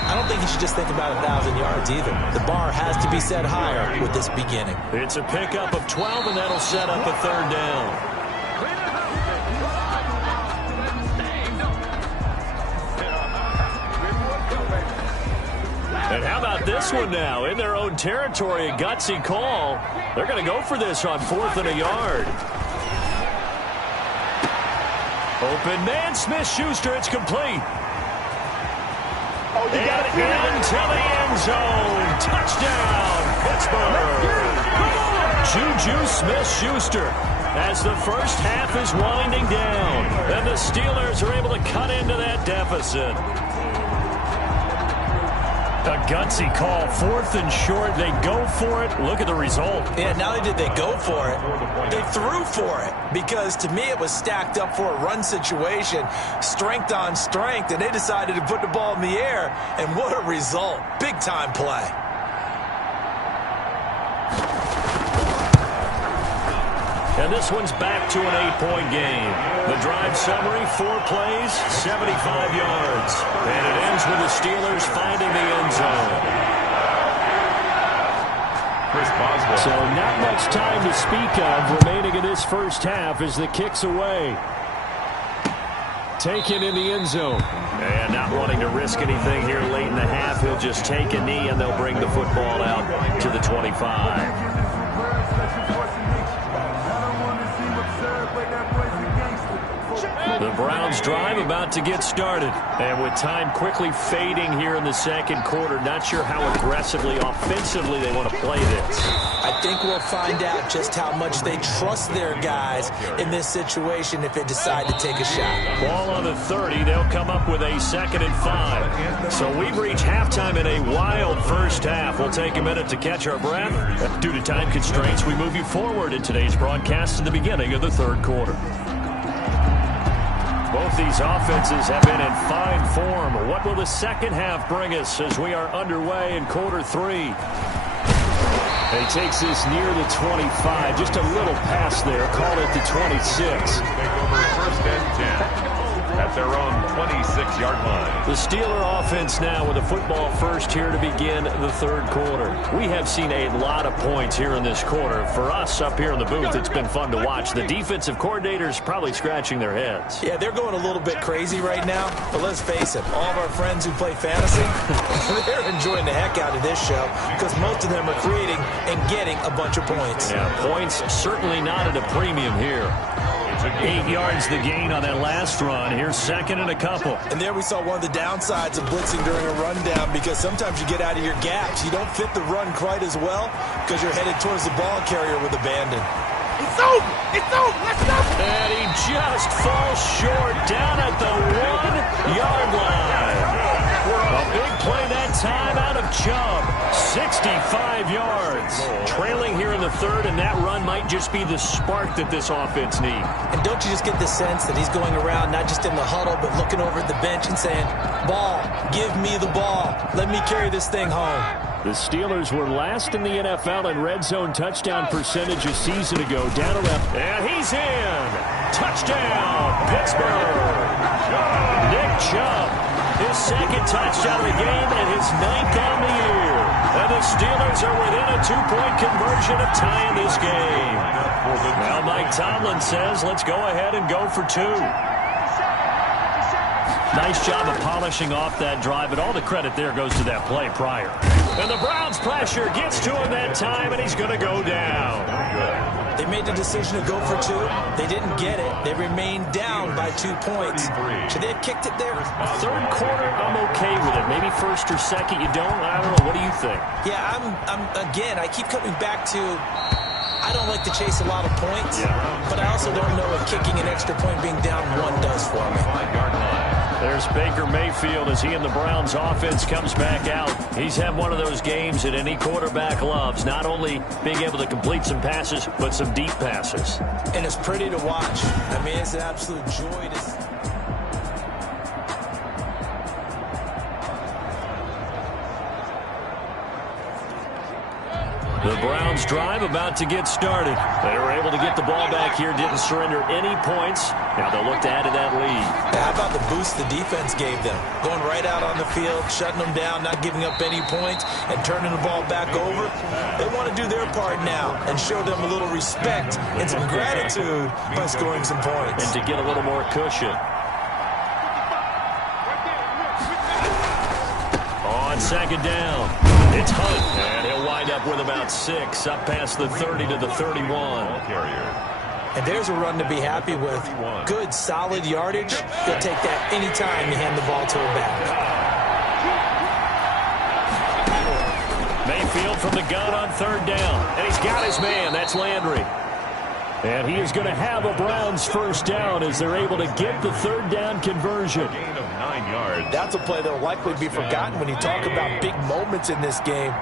I don't think you should just think about 1,000 yards either. The bar has to be set higher with this beginning. It's a pickup of 12, and that'll set up a 3rd down. And how about this one now? In their own territory, a gutsy call. They're going to go for this on 4th and a yard. Open man, Smith-Schuster, it's complete. And into the end zone. Touchdown, Pittsburgh. Juju Smith-Schuster as the first half is winding down. And the Steelers are able to cut into that deficit. A gutsy call, 4th and short. They go for it. Look at the result. Yeah, not only did they go for it, they threw for it. Because to me, it was stacked up for a run situation, strength on strength, and they decided to put the ball in the air. And what a result. Big-time play. And this one's back to an 8-point game. The drive summary, 4 plays, 75 yards. And it ends with the Steelers finding the end zone. So not much time to speak of remaining in this first half as the kick's away. Taken in the end zone. And not wanting to risk anything here late in the half, he'll just take a knee and they'll bring the football out to the 25. The Browns drive about to get started. And with time quickly fading here in the second quarter, not sure how aggressively, offensively they want to play this. I think we'll find out just how much they trust their guys in this situation if they decide to take a shot. Ball on the 30. They'll come up with a 2nd and 5. So we've reached halftime in a wild first half. We'll take a minute to catch our breath. Due to time constraints, we move you forward in today's broadcast to the beginning of the third quarter. Both these offenses have been in fine form. What will the second half bring us as we are underway in quarter 3? He takes this near the 25. Just a little pass there. Call it the 26. Take over 1st and 10 at their own 26-yard line. The Steeler offense now with a football first here to begin the third quarter. We have seen a lot of points here in this quarter. For us up here in the booth, it's been fun to watch. The defensive coordinators probably scratching their heads. Yeah, they're going a little bit crazy right now. But let's face it, all of our friends who play fantasy, they're enjoying the heck out of this show because most of them are creating and getting a bunch of points. Yeah, points certainly not at a premium here. 8 yards the gain on that last run. Here's 2nd and a couple. And there we saw one of the downsides of blitzing during a rundown because sometimes you get out of your gaps. You don't fit the run quite as well because you're headed towards the ball carrier with abandon. It's over! It's over! Let's go! And he just falls short down at the 1-yard line. A big play that time out of Chubb. 65 yards. Trailing here in the third, and that run might just be the spark that this offense needs. And don't you just get the sense that he's going around not just in the huddle but looking over at the bench and saying, ball, give me the ball. Let me carry this thing home. The Steelers were last in the NFL in red zone touchdown percentage a season ago. Down around, and he's in. Touchdown, Pittsburgh. Nick Chubb, his 2nd touchdown of the game and his 9th on the year. And the Steelers are within a 2-point conversion of tying this game. Now Mike Tomlin says, let's go ahead and go for 2. Nice job of polishing off that drive, but all the credit there goes to that play prior. And the Browns pressure gets to him that time, and he's going to go down. They made the decision to go for 2. They didn't get it. They remained down by 2 points. Should they have kicked it there? Third quarter, I'm okay with it. Maybe 1st or 2nd, you don't? I don't know. What do you think? Yeah, again, I keep coming back to I don't like to chase a lot of points, but I also don't know what kicking an extra point being down 1 does for me. There's Baker Mayfield as he and the Browns offense comes back out. He's had one of those games that any quarterback loves, not only being able to complete some passes, but some deep passes. And it's pretty to watch. I mean, it's an absolute joy to see. The Browns drive about to get started. They were able to get the ball back here, didn't surrender any points. Now they'll look to add to that lead. How about the boost the defense gave them? Going right out on the field, shutting them down, not giving up any points, and turning the ball back over. They want to do their part now and show them a little respect and some gratitude by scoring some points. And to get a little more cushion. On 2nd down, it's Hunt, and he'll wind up with about 6, up past the 30 to the 31. And there's a run to be happy with. Good, solid yardage. You'll take that anytime you hand the ball to a back. Mayfield from the gun on 3rd down, and he's got his man. That's Landry. And he is going to have a Browns 1st down as they're able to get the 3rd down conversion. Gain of 9 yards. That's a play that will likely be forgotten when you talk about big moments in this game.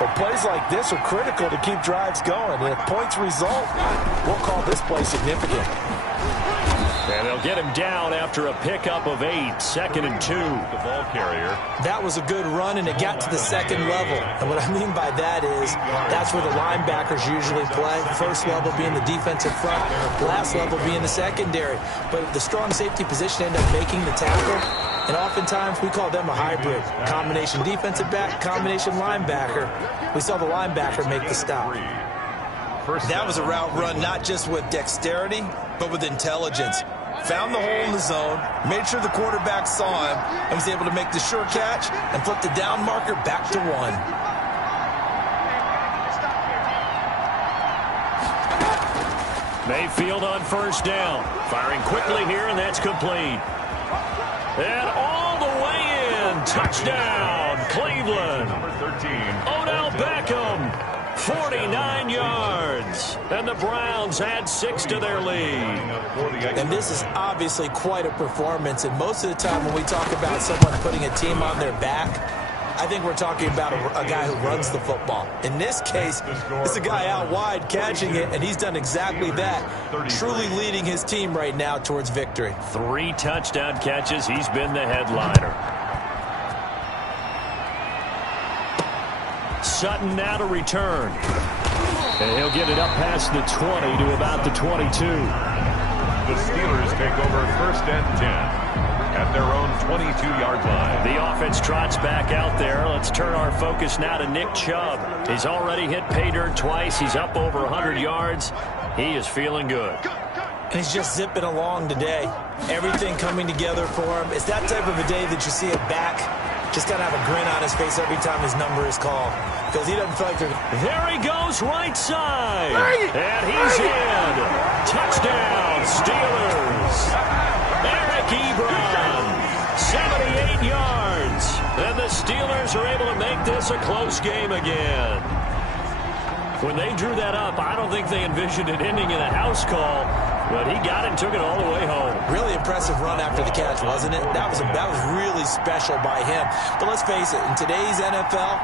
But plays like this are critical to keep drives going. And if points result, we'll call this play significant. And they'll get him down after a pickup of 8, 2nd and 2. The ball carrier. That was a good run, and it got to the 2nd level. And what I mean by that is that's where the linebackers usually play. First level being the defensive front, last level being the secondary. But the strong safety position ended up making the tackle. And oftentimes we call them a hybrid. Combination defensive back, combination linebacker. We saw the linebacker make the stop. That was a route run not just with dexterity, but with intelligence. Found the hole in the zone, made sure the quarterback saw him, and was able to make the sure catch and flip the down marker back to 1. Mayfield on first down. Firing quickly here, and that's complete. And all the way in. Touchdown, Cleveland. Number 13. Odell Beckham. 49 yards. And the Browns add 6 to their lead. And this is obviously quite a performance. And most of the time when we talk about someone putting a team on their back, I think we're talking about a guy who runs the football. In this case, it's a guy out wide catching it, and he's done exactly that, truly leading his team right now towards victory. 3 touchdown catches. He's been the headliner. Sutton now to return. And he'll get it up past the 20 to about the 22. The Steelers take over first and 10. At their own 22-yard line. The offense trots back out there. Let's turn our focus now to Nick Chubb. He's already hit pay dirt twice. He's up over 100 yards. He is feeling good. And he's just zipping along today. Everything coming together for him. It's that type of a day that you see a back just got to have a grin on his face every time his number is called. Because he doesn't feel like they're... There he goes, right side. And he's in. Touchdown, Steelers. Eric Ebron, 78 yards. And the Steelers are able to make this a close game again. When they drew that up, I don't think they envisioned it ending in a house call, but he got it and took it all the way home. Really impressive run after the catch, wasn't it? That was really special by him. But let's face it, in today's NFL,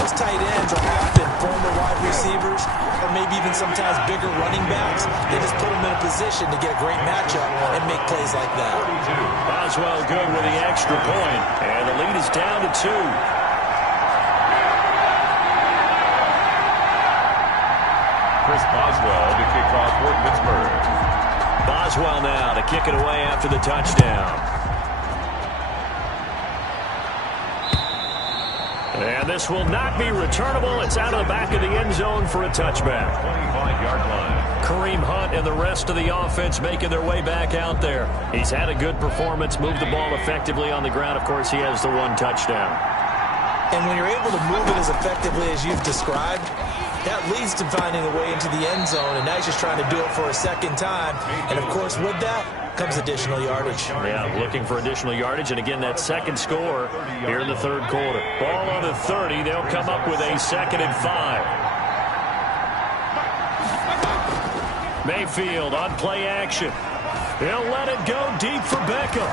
those tight ends are often former wide receivers or maybe even sometimes bigger running backs. They just put them in a position to get a great matchup and make plays like that. Boswell good with the extra point, and the lead is down to 2. Chris Boswell to kick off for Pittsburgh. Boswell now to kick it away after the touchdown. And this will not be returnable. It's out of the back of the end zone for a touchback. 25-yard line. Kareem Hunt and the rest of the offense making their way back out there. He's had a good performance, moved the ball effectively on the ground. Of course, he has the 1 touchdown. And when you're able to move it as effectively as you've described, that leads to finding a way into the end zone, and now he's just trying to do it for a second time. And, of course, with that comes additional yardage. Yeah, looking for additional yardage, and again, that second score here in the third quarter. Ball on the 30. They'll come up with a 2nd and 5. Mayfield on play action. He'll let it go deep for Beckham.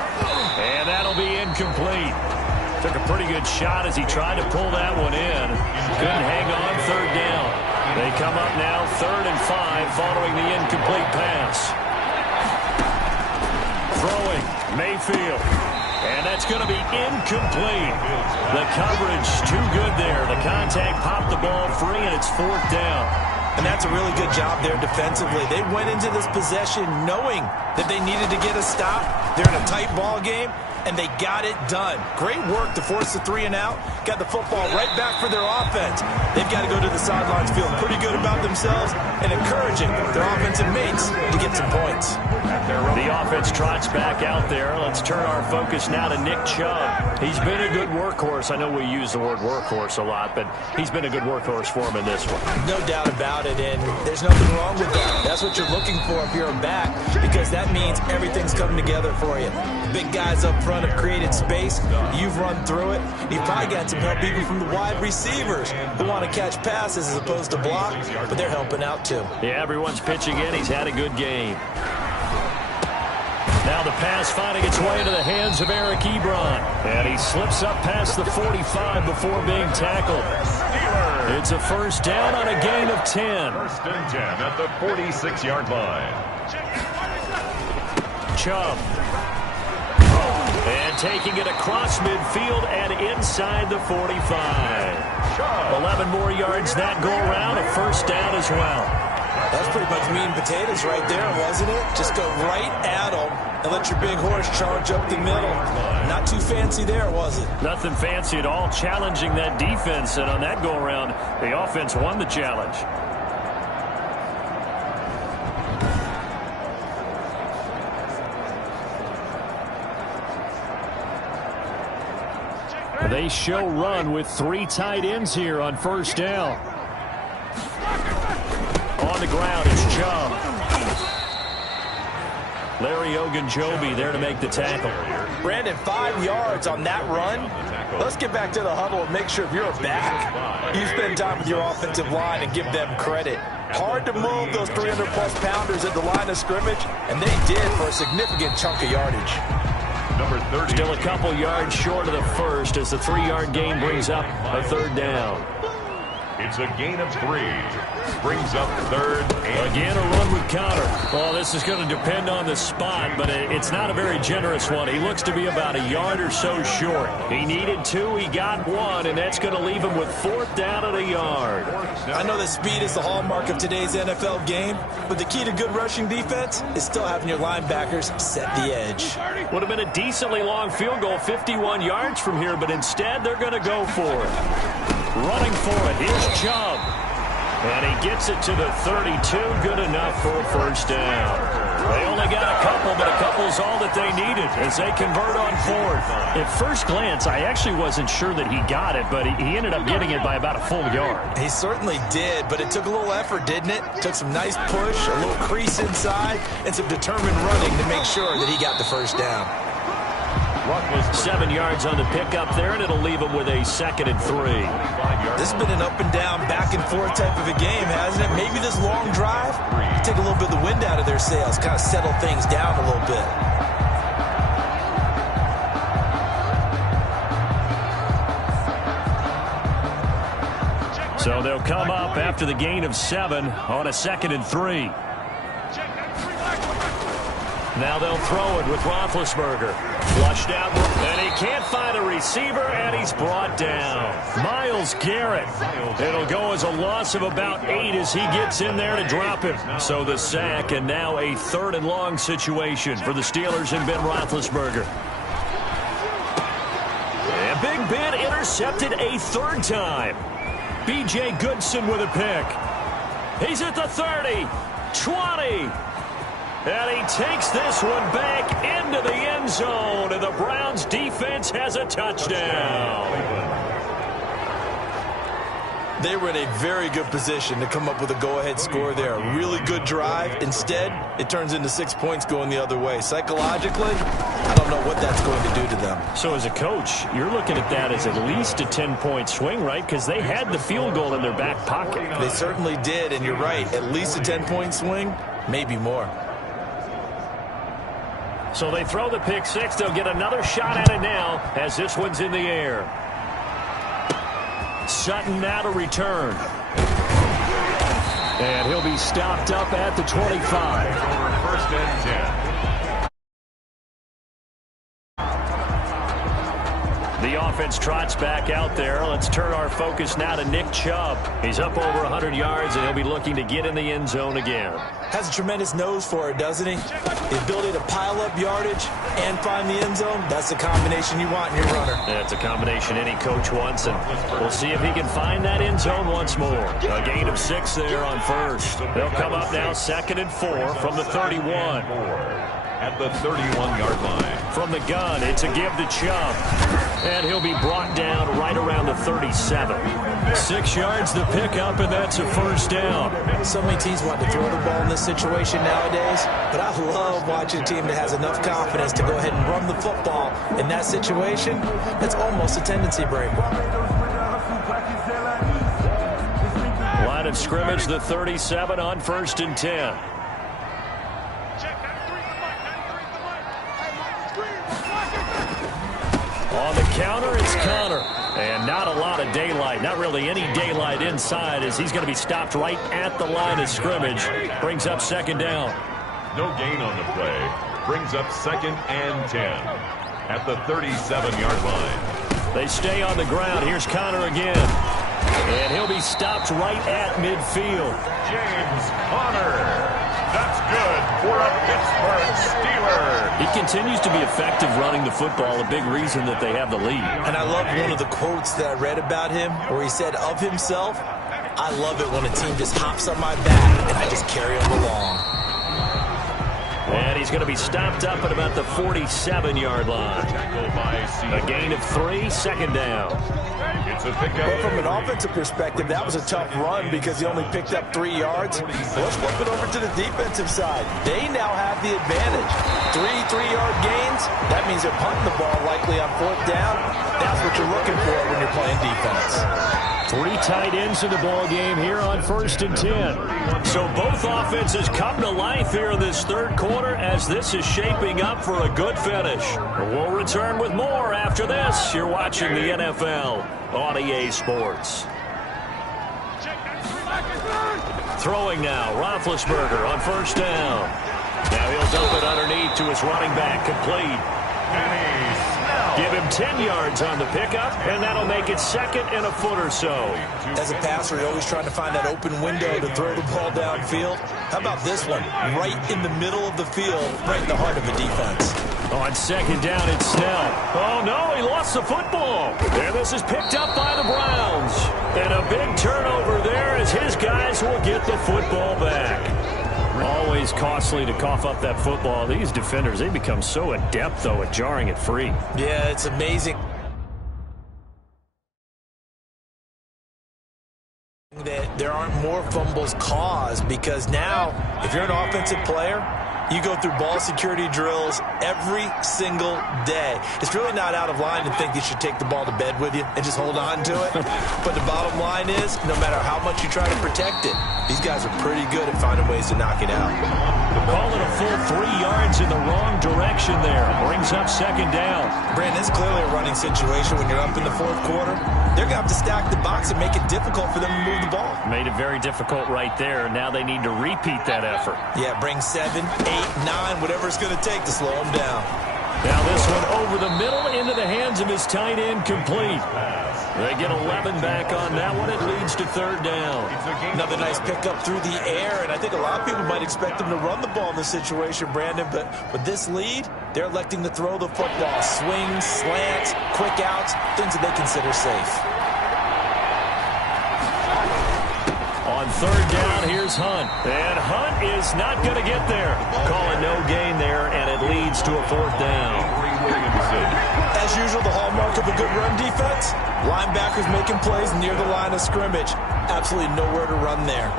And that'll be incomplete. Took a pretty good shot as he tried to pull that one in. Couldn't hang on, 3rd down. They come up now 3rd and 5 following the incomplete pass. Throwing, Mayfield. And that's going to be incomplete. The coverage too good there. The contact popped the ball free, and it's 4th down. And that's a really good job there defensively. They went into this possession knowing that they needed to get a stop. They're in a tight ball game, and they got it done. Great work to force the 3 and out. Got the football right back for their offense. They've got to go to the sidelines feeling pretty good about themselves and encouraging their offensive mates to get some points. The offense trots back out there. Let's turn our focus now to Nick Chubb. He's been a good workhorse. I know we use the word workhorse a lot, but he's been a good workhorse for him in this one. No doubt about it, and there's nothing wrong with that. That's what you're looking for if you're a back, because that means everything's coming together for you. Big guys up front have created space. You've run through it. You've probably got some help even from the wide receivers who want to catch passes as opposed to block, but they're helping out too. Yeah, everyone's pitching in. He's had a good game. Now the pass finding its way into the hands of Eric Ebron. And he slips up past the 45 before being tackled. It's a 1st down on a gain of 10. 1st and 10 at the 46-yard line. Chubb. And taking it across midfield and inside the 45. 11 more yards that go around, a 1st down as well. That's pretty much meat and potatoes right there, wasn't it? Just go right at them and let your big horse charge up the middle. Not too fancy there, was it? Nothing fancy at all, challenging that defense. And on that go-around, the offense won the challenge. They show run with 3 tight ends here on 1st down. On the ground, it's Chubb. Larry Ogunjobi there to make the tackle. Brandon, 5 yards on that run. Let's get back to the huddle and make sure if you're a back, you spend time with your offensive line and give them credit. Hard to move those 300-plus pounders at the line of scrimmage, and they did for a significant chunk of yardage. Number 30. Still a couple yards short of the first as the 3-yard gain brings up a third down. It's a gain of 3. Brings up third and again, a run with Connor. Well, this is going to depend on the spot, but it's not a very generous one. He looks to be about a yard or so short. He needed 2, he got 1, and that's going to leave him with 4th down at a yard. I know that speed is the hallmark of today's NFL game, but the key to good rushing defense is still having your linebackers set the edge. Would have been a decently long field goal, 51 yards from here, but instead they're going to go for it. Running for it, here's Chubb. And he gets it to the 32, good enough for a first down. They only got a couple, but a couple's all that they needed as they convert on 4th. At first glance, I actually wasn't sure that he got it, but he ended up getting it by about a full yard. He certainly did, but it took a little effort, didn't it? Took some nice push, a little crease inside, and some determined running to make sure that he got the first down. 7 yards on the pickup there, and it'll leave him with a 2nd and 3. This has been an up and down, back and forth type of a game, hasn't it? Maybe this long drive, take a little bit of the wind out of their sails, kind of settle things down a little bit. So they'll come up after the gain of 7 on a 2nd and 3. Now they'll throw it with Roethlisberger. Flushed out, and he can't find a receiver, and he's brought down. Myles Garrett. It'll go as a loss of about 8 as he gets in there to drop him. So the sack, and now a 3rd and long situation for the Steelers and Ben Roethlisberger. And Big Ben intercepted a 3rd time. B.J. Goodson with a pick. He's at the 30, 20. And he takes this one back into the end zone, and the Browns defense has a touchdown. They were in a very good position to come up with a go-ahead score there. A really good drive. Instead, it turns into 6 points going the other way. Psychologically, I don't know what that's going to do to them. So as a coach, you're looking at that as at least a 10-point swing, right? Because they had the field goal in their back pocket. They certainly did, and you're right. At least a 10-point swing, maybe more. So they throw the pick 6. They'll get another shot at it now as this one's in the air. Sutton now to return. And he'll be stopped up at the 25. First and 10. The offense trots back out there. Let's turn our focus now to Nick Chubb. He's up over 100 yards, and he'll be looking to get in the end zone again. Has a tremendous nose for it, doesn't he? The ability to pile up yardage and find the end zone, that's the combination you want in your runner. That's a combination any coach wants, and we'll see if he can find that end zone once more. A gain of 6 there on first. They'll come up now 2nd and 4 from the 31. At the 31-yard line. From the gun, it's a give to Chubb. And he'll be brought down right around the 37. 6 yards to pick up, and that's a first down. So many teams want to throw the ball in this situation nowadays, but I love watching a team that has enough confidence to go ahead and run the football. In that situation, that's almost a tendency break. Line of scrimmage, the 37 on 1st and 10. On the counter, it's Connor. And not a lot of daylight, not really any daylight inside as he's going to be stopped right at the line of scrimmage. Brings up 2nd down. No gain on the play. Brings up 2nd and 10 at the 37-yard line. They stay on the ground. Here's Connor again. And he'll be stopped right at midfield. James Conner. That's good for a Pittsburgh Steeler. He continues to be effective running the football, a big reason that they have the lead. And I love one of the quotes that I read about him where he said of himself, I love it when a team just hops on my back and I just carry them along. And he's going to be stopped up at about the 47-yard line. A gain of 3, 2nd down. It's defensive pickup. Well, from an offensive perspective, that was a tough run because he only picked up 3 yards. Well, let's flip it over to the defensive side. They now have the advantage. 3-3-yard gains. That means they're punting the ball likely on 4th down. That's what you're looking for when you're playing defense. 3 tight ends in the ball game here on 1st and 10. So both offenses come to life here in this 3rd quarter as this is shaping up for a good finish. We'll return with more after this. You're watching the NFL on EA Sports. Throwing now, Roethlisberger on 1st down. Now he'll dump it underneath to his running back, complete. Give him 10 yards on the pickup, and that'll make it 2nd and a foot or so. As a passer, you're always trying to find that open window to throw the ball downfield. How about this one? Right in the middle of the field, right in the heart of the defense. On 2nd down, it's Snell. Oh, no, he lost the football. And this is picked up by the Browns. And a big turnover there as his guys will get the football back. Always costly to cough up that football. These defenders, they become so adept, though, at jarring it free. Yeah, it's amazing that there aren't more fumbles caused because now, if you're an offensive player, you go through ball security drills every single day. It's really not out of line to think you should take the ball to bed with you and just hold on to it. But the bottom line is, no matter how much you try to protect it, these guys are pretty good at finding ways to knock it out. Calling a full 3 yards in the wrong direction there. Brings up 2nd down. Brandon, it's clearly a running situation when you're up in the 4th quarter. They're going to have to stack the box and make it difficult for them to move the ball. Made it very difficult right there. Now they need to repeat that effort. Yeah, bring 7, 8, 9, whatever it's going to take to slow them down. Now this one over the middle into the hands of his tight end, complete. They get 11 back on that one. It leads to 3rd down. Another nice pickup through the air, and I think a lot of people might expect them to run the ball in this situation, Brandon, but with this lead, they're electing to throw the football. Swings, slants, quick outs, things that they consider safe. On 3rd down, here's Hunt. And Hunt is not going to get there. Calling no gain there, and it leads to a 4th down. As usual, the hallmark of a good run defense, linebackers making plays near the line of scrimmage. Absolutely nowhere to run there.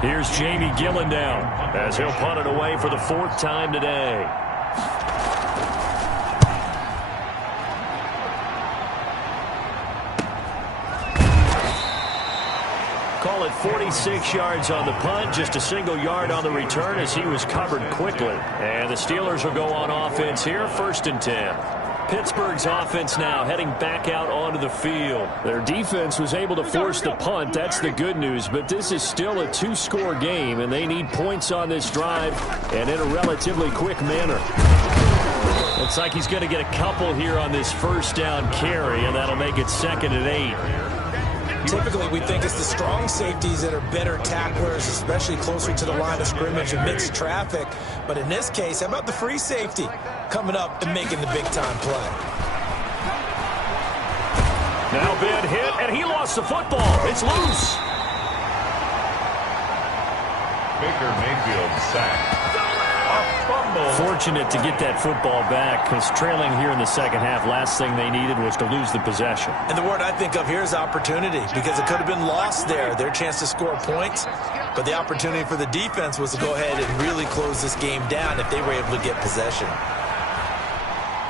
Here's Jamie Gillendown as he'll punt it away for the 4th time today. Call it 46 yards on the punt, just a single yard on the return as he was covered quickly. And the Steelers will go on offense here, 1st and 10. Pittsburgh's offense now heading back out onto the field. Their defense was able to force the punt. That's the good news, but this is still a 2-score game, and they need points on this drive and in a relatively quick manner. Looks like he's going to get a couple here on this 1st down carry, and that'll make it 2nd and 8. Typically, we think it's the strong safeties that are better tacklers, especially closer to the line of scrimmage and mixed traffic. But in this case, how about the free safety coming up and making the big-time play? Now bad hit, and he lost the football. It's loose. Baker Mayfield sacked. A fumble. Fortunate to get that football back because trailing here in the 2nd half, last thing they needed was to lose the possession. And the word I think of here is opportunity because it could have been lost there, their chance to score points. But the opportunity for the defense was to go ahead and really close this game down if they were able to get possession.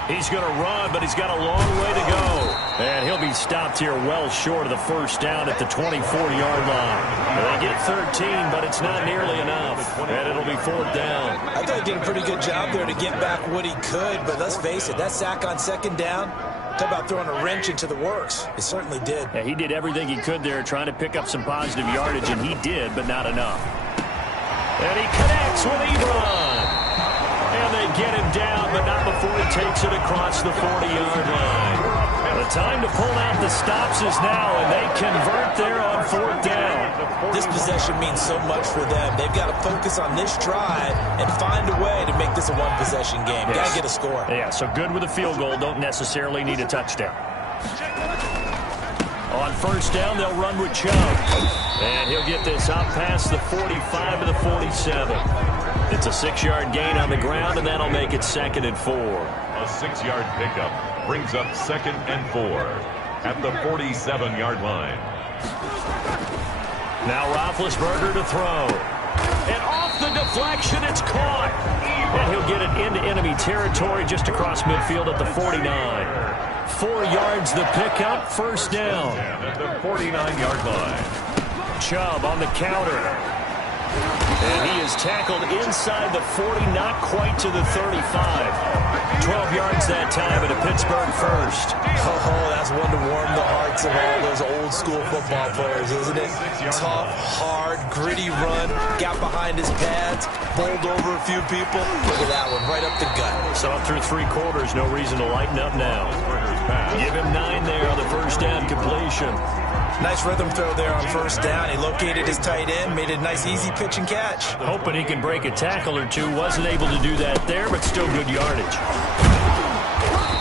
He's going to run, but he's got a long way to go. And he'll be stopped here well short of the 1st down at the 24-yard line. They get 13, but it's not nearly enough. And it'll be 4th down. I thought he did a pretty good job there to get back what he could, but let's face it, that sack on 2nd down, talk about throwing a wrench into the works. It certainly did. Yeah, he did everything he could there trying to pick up some positive yardage, and he did, but not enough. And he connects with Ebron. And they get him down, but not before he takes it across the 40-yard line. The time to pull out the stops is now, and they convert there on 4th down. This possession means so much for them. They've got to focus on this drive and find a way to make this a one-possession game. Yes. Got to get a score. Yeah, so good with a field goal. Don't necessarily need a touchdown. On 1st down, they'll run with Chubb. And he'll get this out past the 45 to the 47. It's a 6-yard gain on the ground, and that'll make it 2nd and 4. A 6-yard pickup brings up 2nd and 4. at the 47-yard line. Now Roethlisberger to throw. And off the deflection, it's caught. And he'll get it into enemy territory just across midfield at the 49. 4 yards the pickup, first down. At the 49-yard line. Chubb on the counter. And he is tackled inside the 40, not quite to the 35. 12 yards that time and a Pittsburgh first. Oh, that's one to warm the hearts of all those old school football players, isn't it? Tough, hard, gritty run, got behind his pads, bowled over a few people. Look at that one, right up the gut. So up through 3 quarters, no reason to lighten up now. Give him 9 there on the first down completion. Nice rhythm throw there on first down. He located his tight end, made a nice easy pitch and catch. Hoping he can break a tackle or two. Wasn't able to do that there, but still good yardage.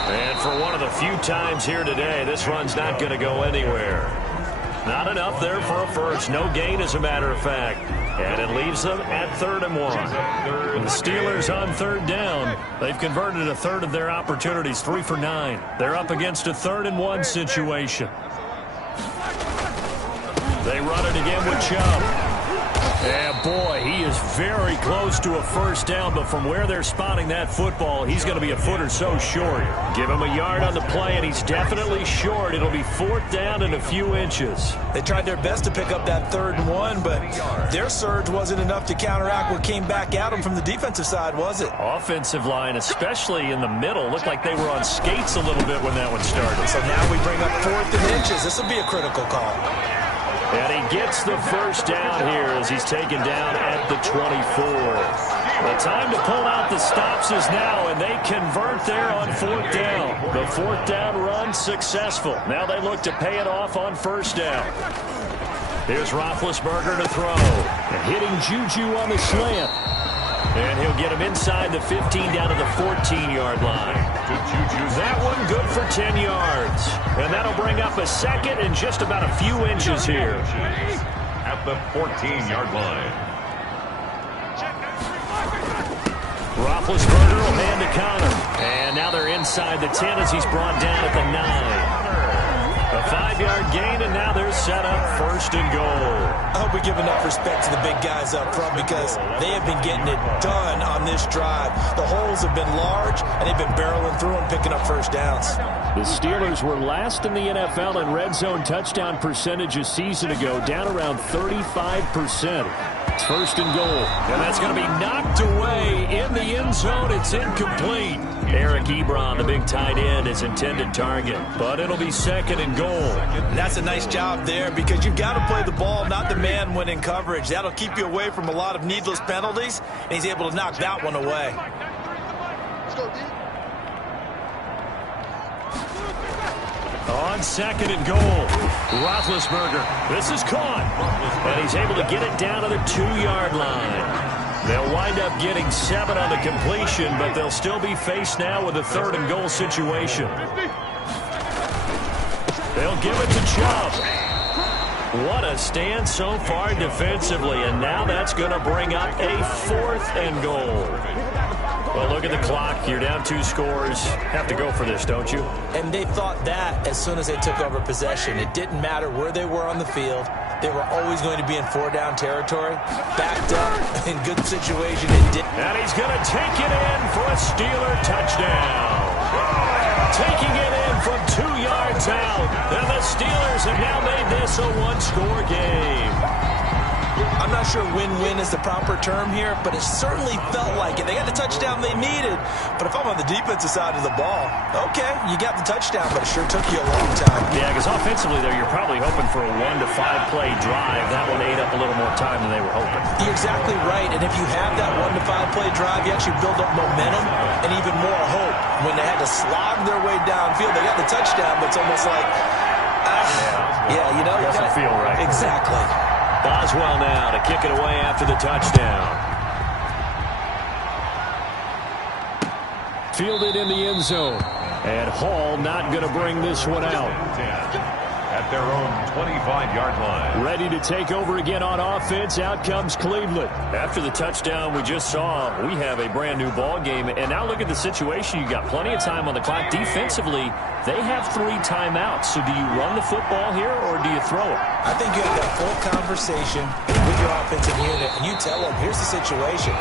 And for one of the few times here today, this run's not going to go anywhere. Not enough there for a first. No gain, as a matter of fact. And it leaves them at 3rd and 1. And the Steelers on 3rd down. They've converted a third of their opportunities, 3 for 9. They're up against a 3rd and 1 situation. They run it again with Chubb. And boy, he is very close to a first down, but from where they're spotting that football, he's going to be a foot or so short. Give him a yard on the play, and he's definitely short. It'll be 4th down and a few inches. They tried their best to pick up that 3rd and 1, but their surge wasn't enough to counteract what came back at them from the defensive side, was it? Offensive line, especially in the middle, looked like they were on skates a little bit when that one started. So now we bring up 4th and inches. This will be a critical call. And he gets the first down here as he's taken down at the 24. The time to pull out the stops is now, and they convert there on 4th down. The 4th down run successful. Now they look to pay it off on first down. Here's Roethlisberger to throw. And hitting Juju on the slant. And he'll get him inside the 15 down to the 14-yard line. That one good for 10 yards. And that'll bring up a 2nd and just about a few inches here. At the 14-yard line. Roethlisberger will hand to Connor. And now they're inside the 10 as he's brought down at the 9. A 5-yard gain, and now they're set up 1st and goal. I hope we give enough respect to the big guys up front because they have been getting it done on this drive. The holes have been large, and they've been barreling through and picking up first downs. The Steelers were last in the NFL in red zone touchdown percentage a season ago, down around 35%. It's 1st and goal, and that's going to be knocked away in the end zone. It's incomplete. Eric Ebron, the big tight end, is intended target, but it'll be 2nd and goal. And that's a nice job there because you've got to play the ball, not the man when in coverage. That'll keep you away from a lot of needless penalties, and he's able to knock that one away. On 2nd and goal, Roethlisberger. This is caught, and he's able to get it down to the 2-yard line. They'll wind up getting 7 on the completion, but they'll still be faced now with a 3rd and goal situation. They'll give it to Chubb. What a stand so far defensively, and now that's going to bring up a 4th and goal. Well, look at the clock. You're down 2 scores. Have to go for this, don't you? And they thought that as soon as they took over possession. It didn't matter where they were on the field. They were always going to be in 4-down territory. Backed up, in good situation. And he's going to take it in for a Steeler touchdown. Taking it in from 2 yards out. And the Steelers have now made this a 1-score game. I'm not sure win-win is the proper term here, but it certainly felt like it. They got the touchdown they needed, but if I'm on the defensive side of the ball, okay, you got the touchdown, but it sure took you a long time. Yeah, because offensively, though, you're probably hoping for a 1 to 5 play drive. That one ate up a little more time than they were hoping. You're exactly right, and if you have that 1 to 5 play drive, you actually build up momentum and even more hope. When they had to slog their way downfield, they got the touchdown, but it's almost like, it doesn't feel right. Exactly. Boswell now to kick it away after the touchdown. Fielded in the end zone. And Hall not going to bring this one out. At at their own 25-yard line. Ready to take over again on offense. Out comes Cleveland. After the touchdown we just saw, we have a brand new ball game. And now look at the situation. You got plenty of time on the clock. Defensively, they have 3 timeouts. So do you run the football here or do you throw it? I think you have that full conversation with your offensive unit, and you tell them, here's the situation.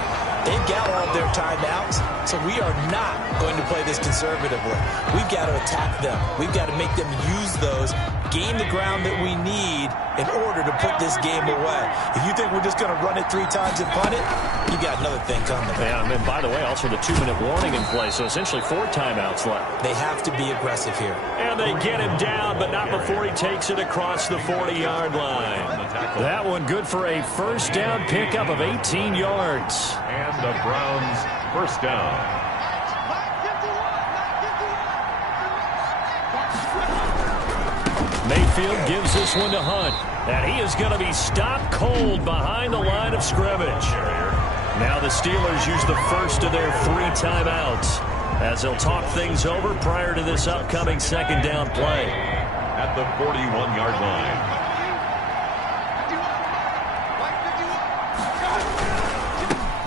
They've got all of their timeouts, so we are not going to play this conservatively. We've got to attack them. We've got to make them use those, gain the ground that we need in order to put this game away. If you think we're just going to run it 3 times and punt it, you got another thing coming. Yeah, and by the way, also the 2-minute warning in play, so essentially 4 timeouts left. They have to be aggressive here. And they get him down, but not before he takes it across the 40-yard line. That one good for a first down pickup of 18 yards. And the Browns first down. Mayfield gives this one to Hunt. And he is going to be stopped cold behind the line of scrimmage. Now the Steelers use the first of their 3 timeouts as they'll talk things over prior to this upcoming second down play. At the 41-yard line.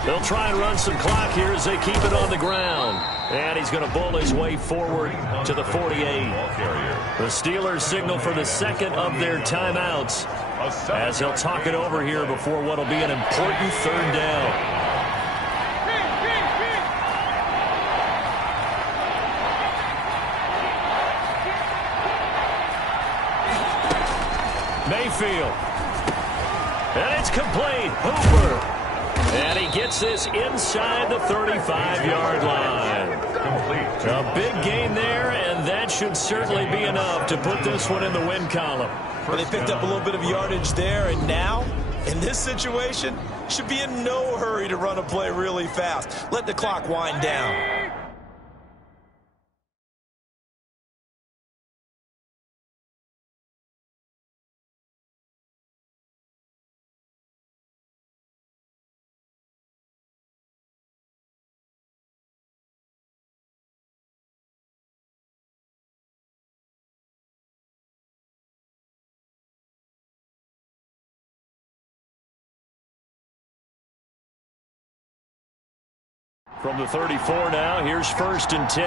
They'll try and run some clock here as they keep it on the ground. And he's going to bull his way forward to the 48. The Steelers signal for the second of their timeouts as they'll talk it over here before what will be an important third down. Mayfield. And it's complete. Hooper. And he gets this inside the 35-yard line. Complete. A big gain there, and that should certainly be enough to put this one in the win column. Well, they picked up a little bit of yardage there, and now, in this situation, should be in no hurry to run a play really fast. Let the clock wind down. From the 34 now, here's 1st and 10.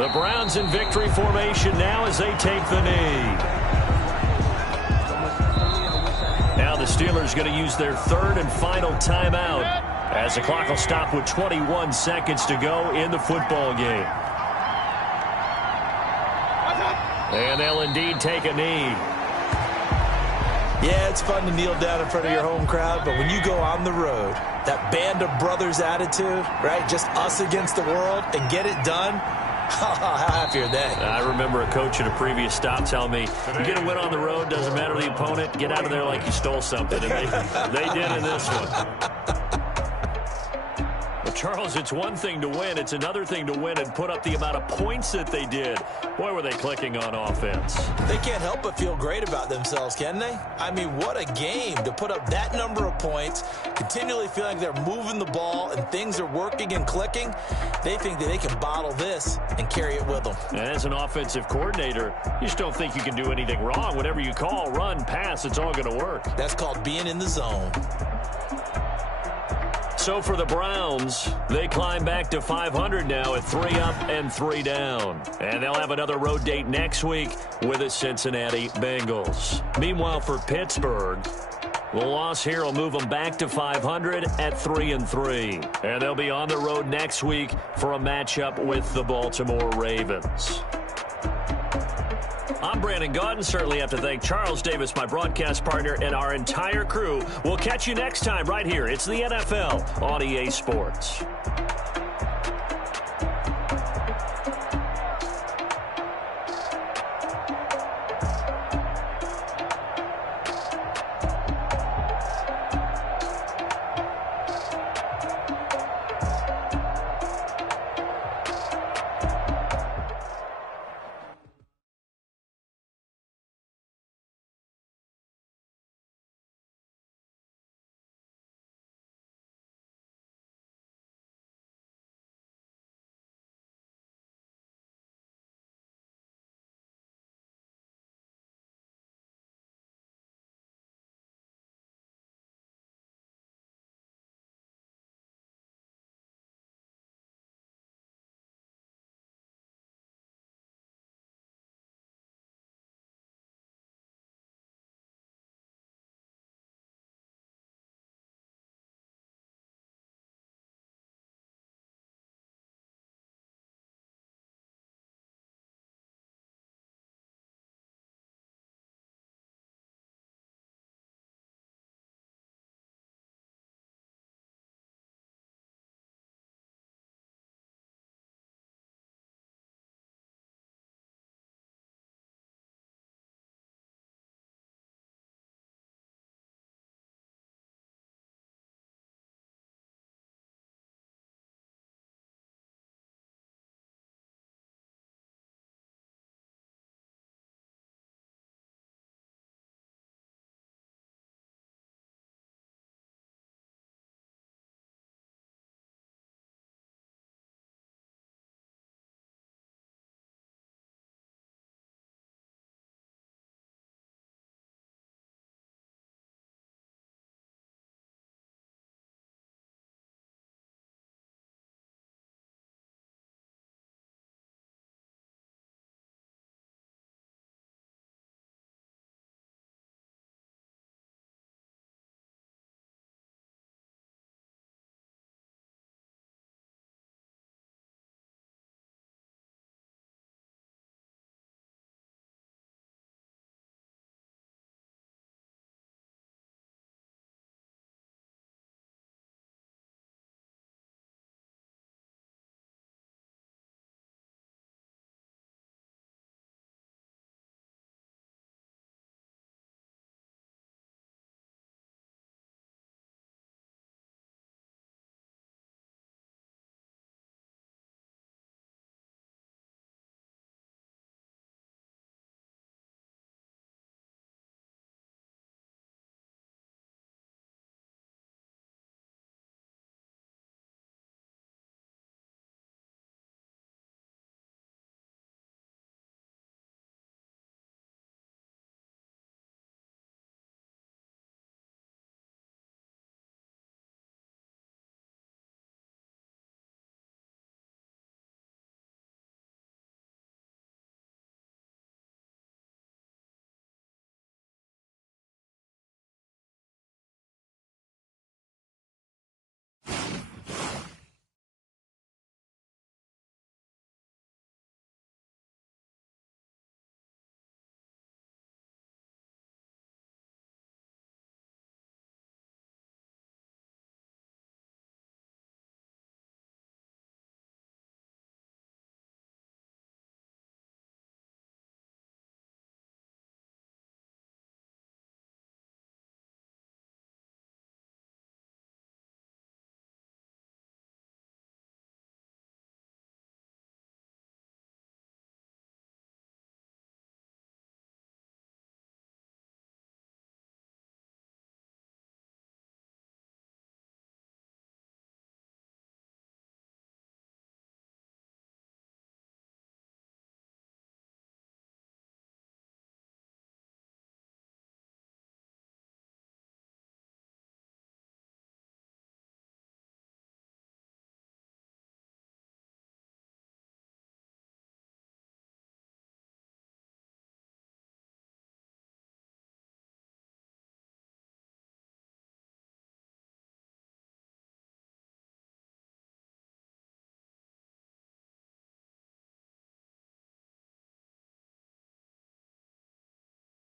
The Browns in victory formation now as they take the knee. Now the Steelers going to use their 3rd and final timeout as the clock will stop with 21 seconds to go in the football game. And they'll indeed take a knee. Yeah, it's fun to kneel down in front of your home crowd, but when you go on the road, that band of brothers attitude, right, just us against the world, and get it done, how happy are they? I remember a coach at a previous stop telling me, you get a win on the road, doesn't matter the opponent, get out of there like you stole something, and they did in this one. Charles, it's one thing to win. It's another thing to win and put up the amount of points that they did. Boy, were they clicking on offense. They can't help but feel great about themselves, can they? I mean, what a game to put up that number of points, continually feeling they're moving the ball and things are working and clicking. They think that they can bottle this and carry it with them. And as an offensive coordinator, you just don't think you can do anything wrong. Whatever you call, run, pass, it's all going to work. That's called being in the zone. So for the Browns, they climb back to 500 now at 3 up and 3 down. And they'll have another road date next week with the Cincinnati Bengals. Meanwhile, for Pittsburgh, the loss here will move them back to 500 at 3-3. And they'll be on the road next week for a matchup with the Baltimore Ravens. I'm Brandon Gaudin. Certainly have to thank Charles Davis, my broadcast partner, and our entire crew. We'll catch you next time right here. It's the NFL on EA Sports.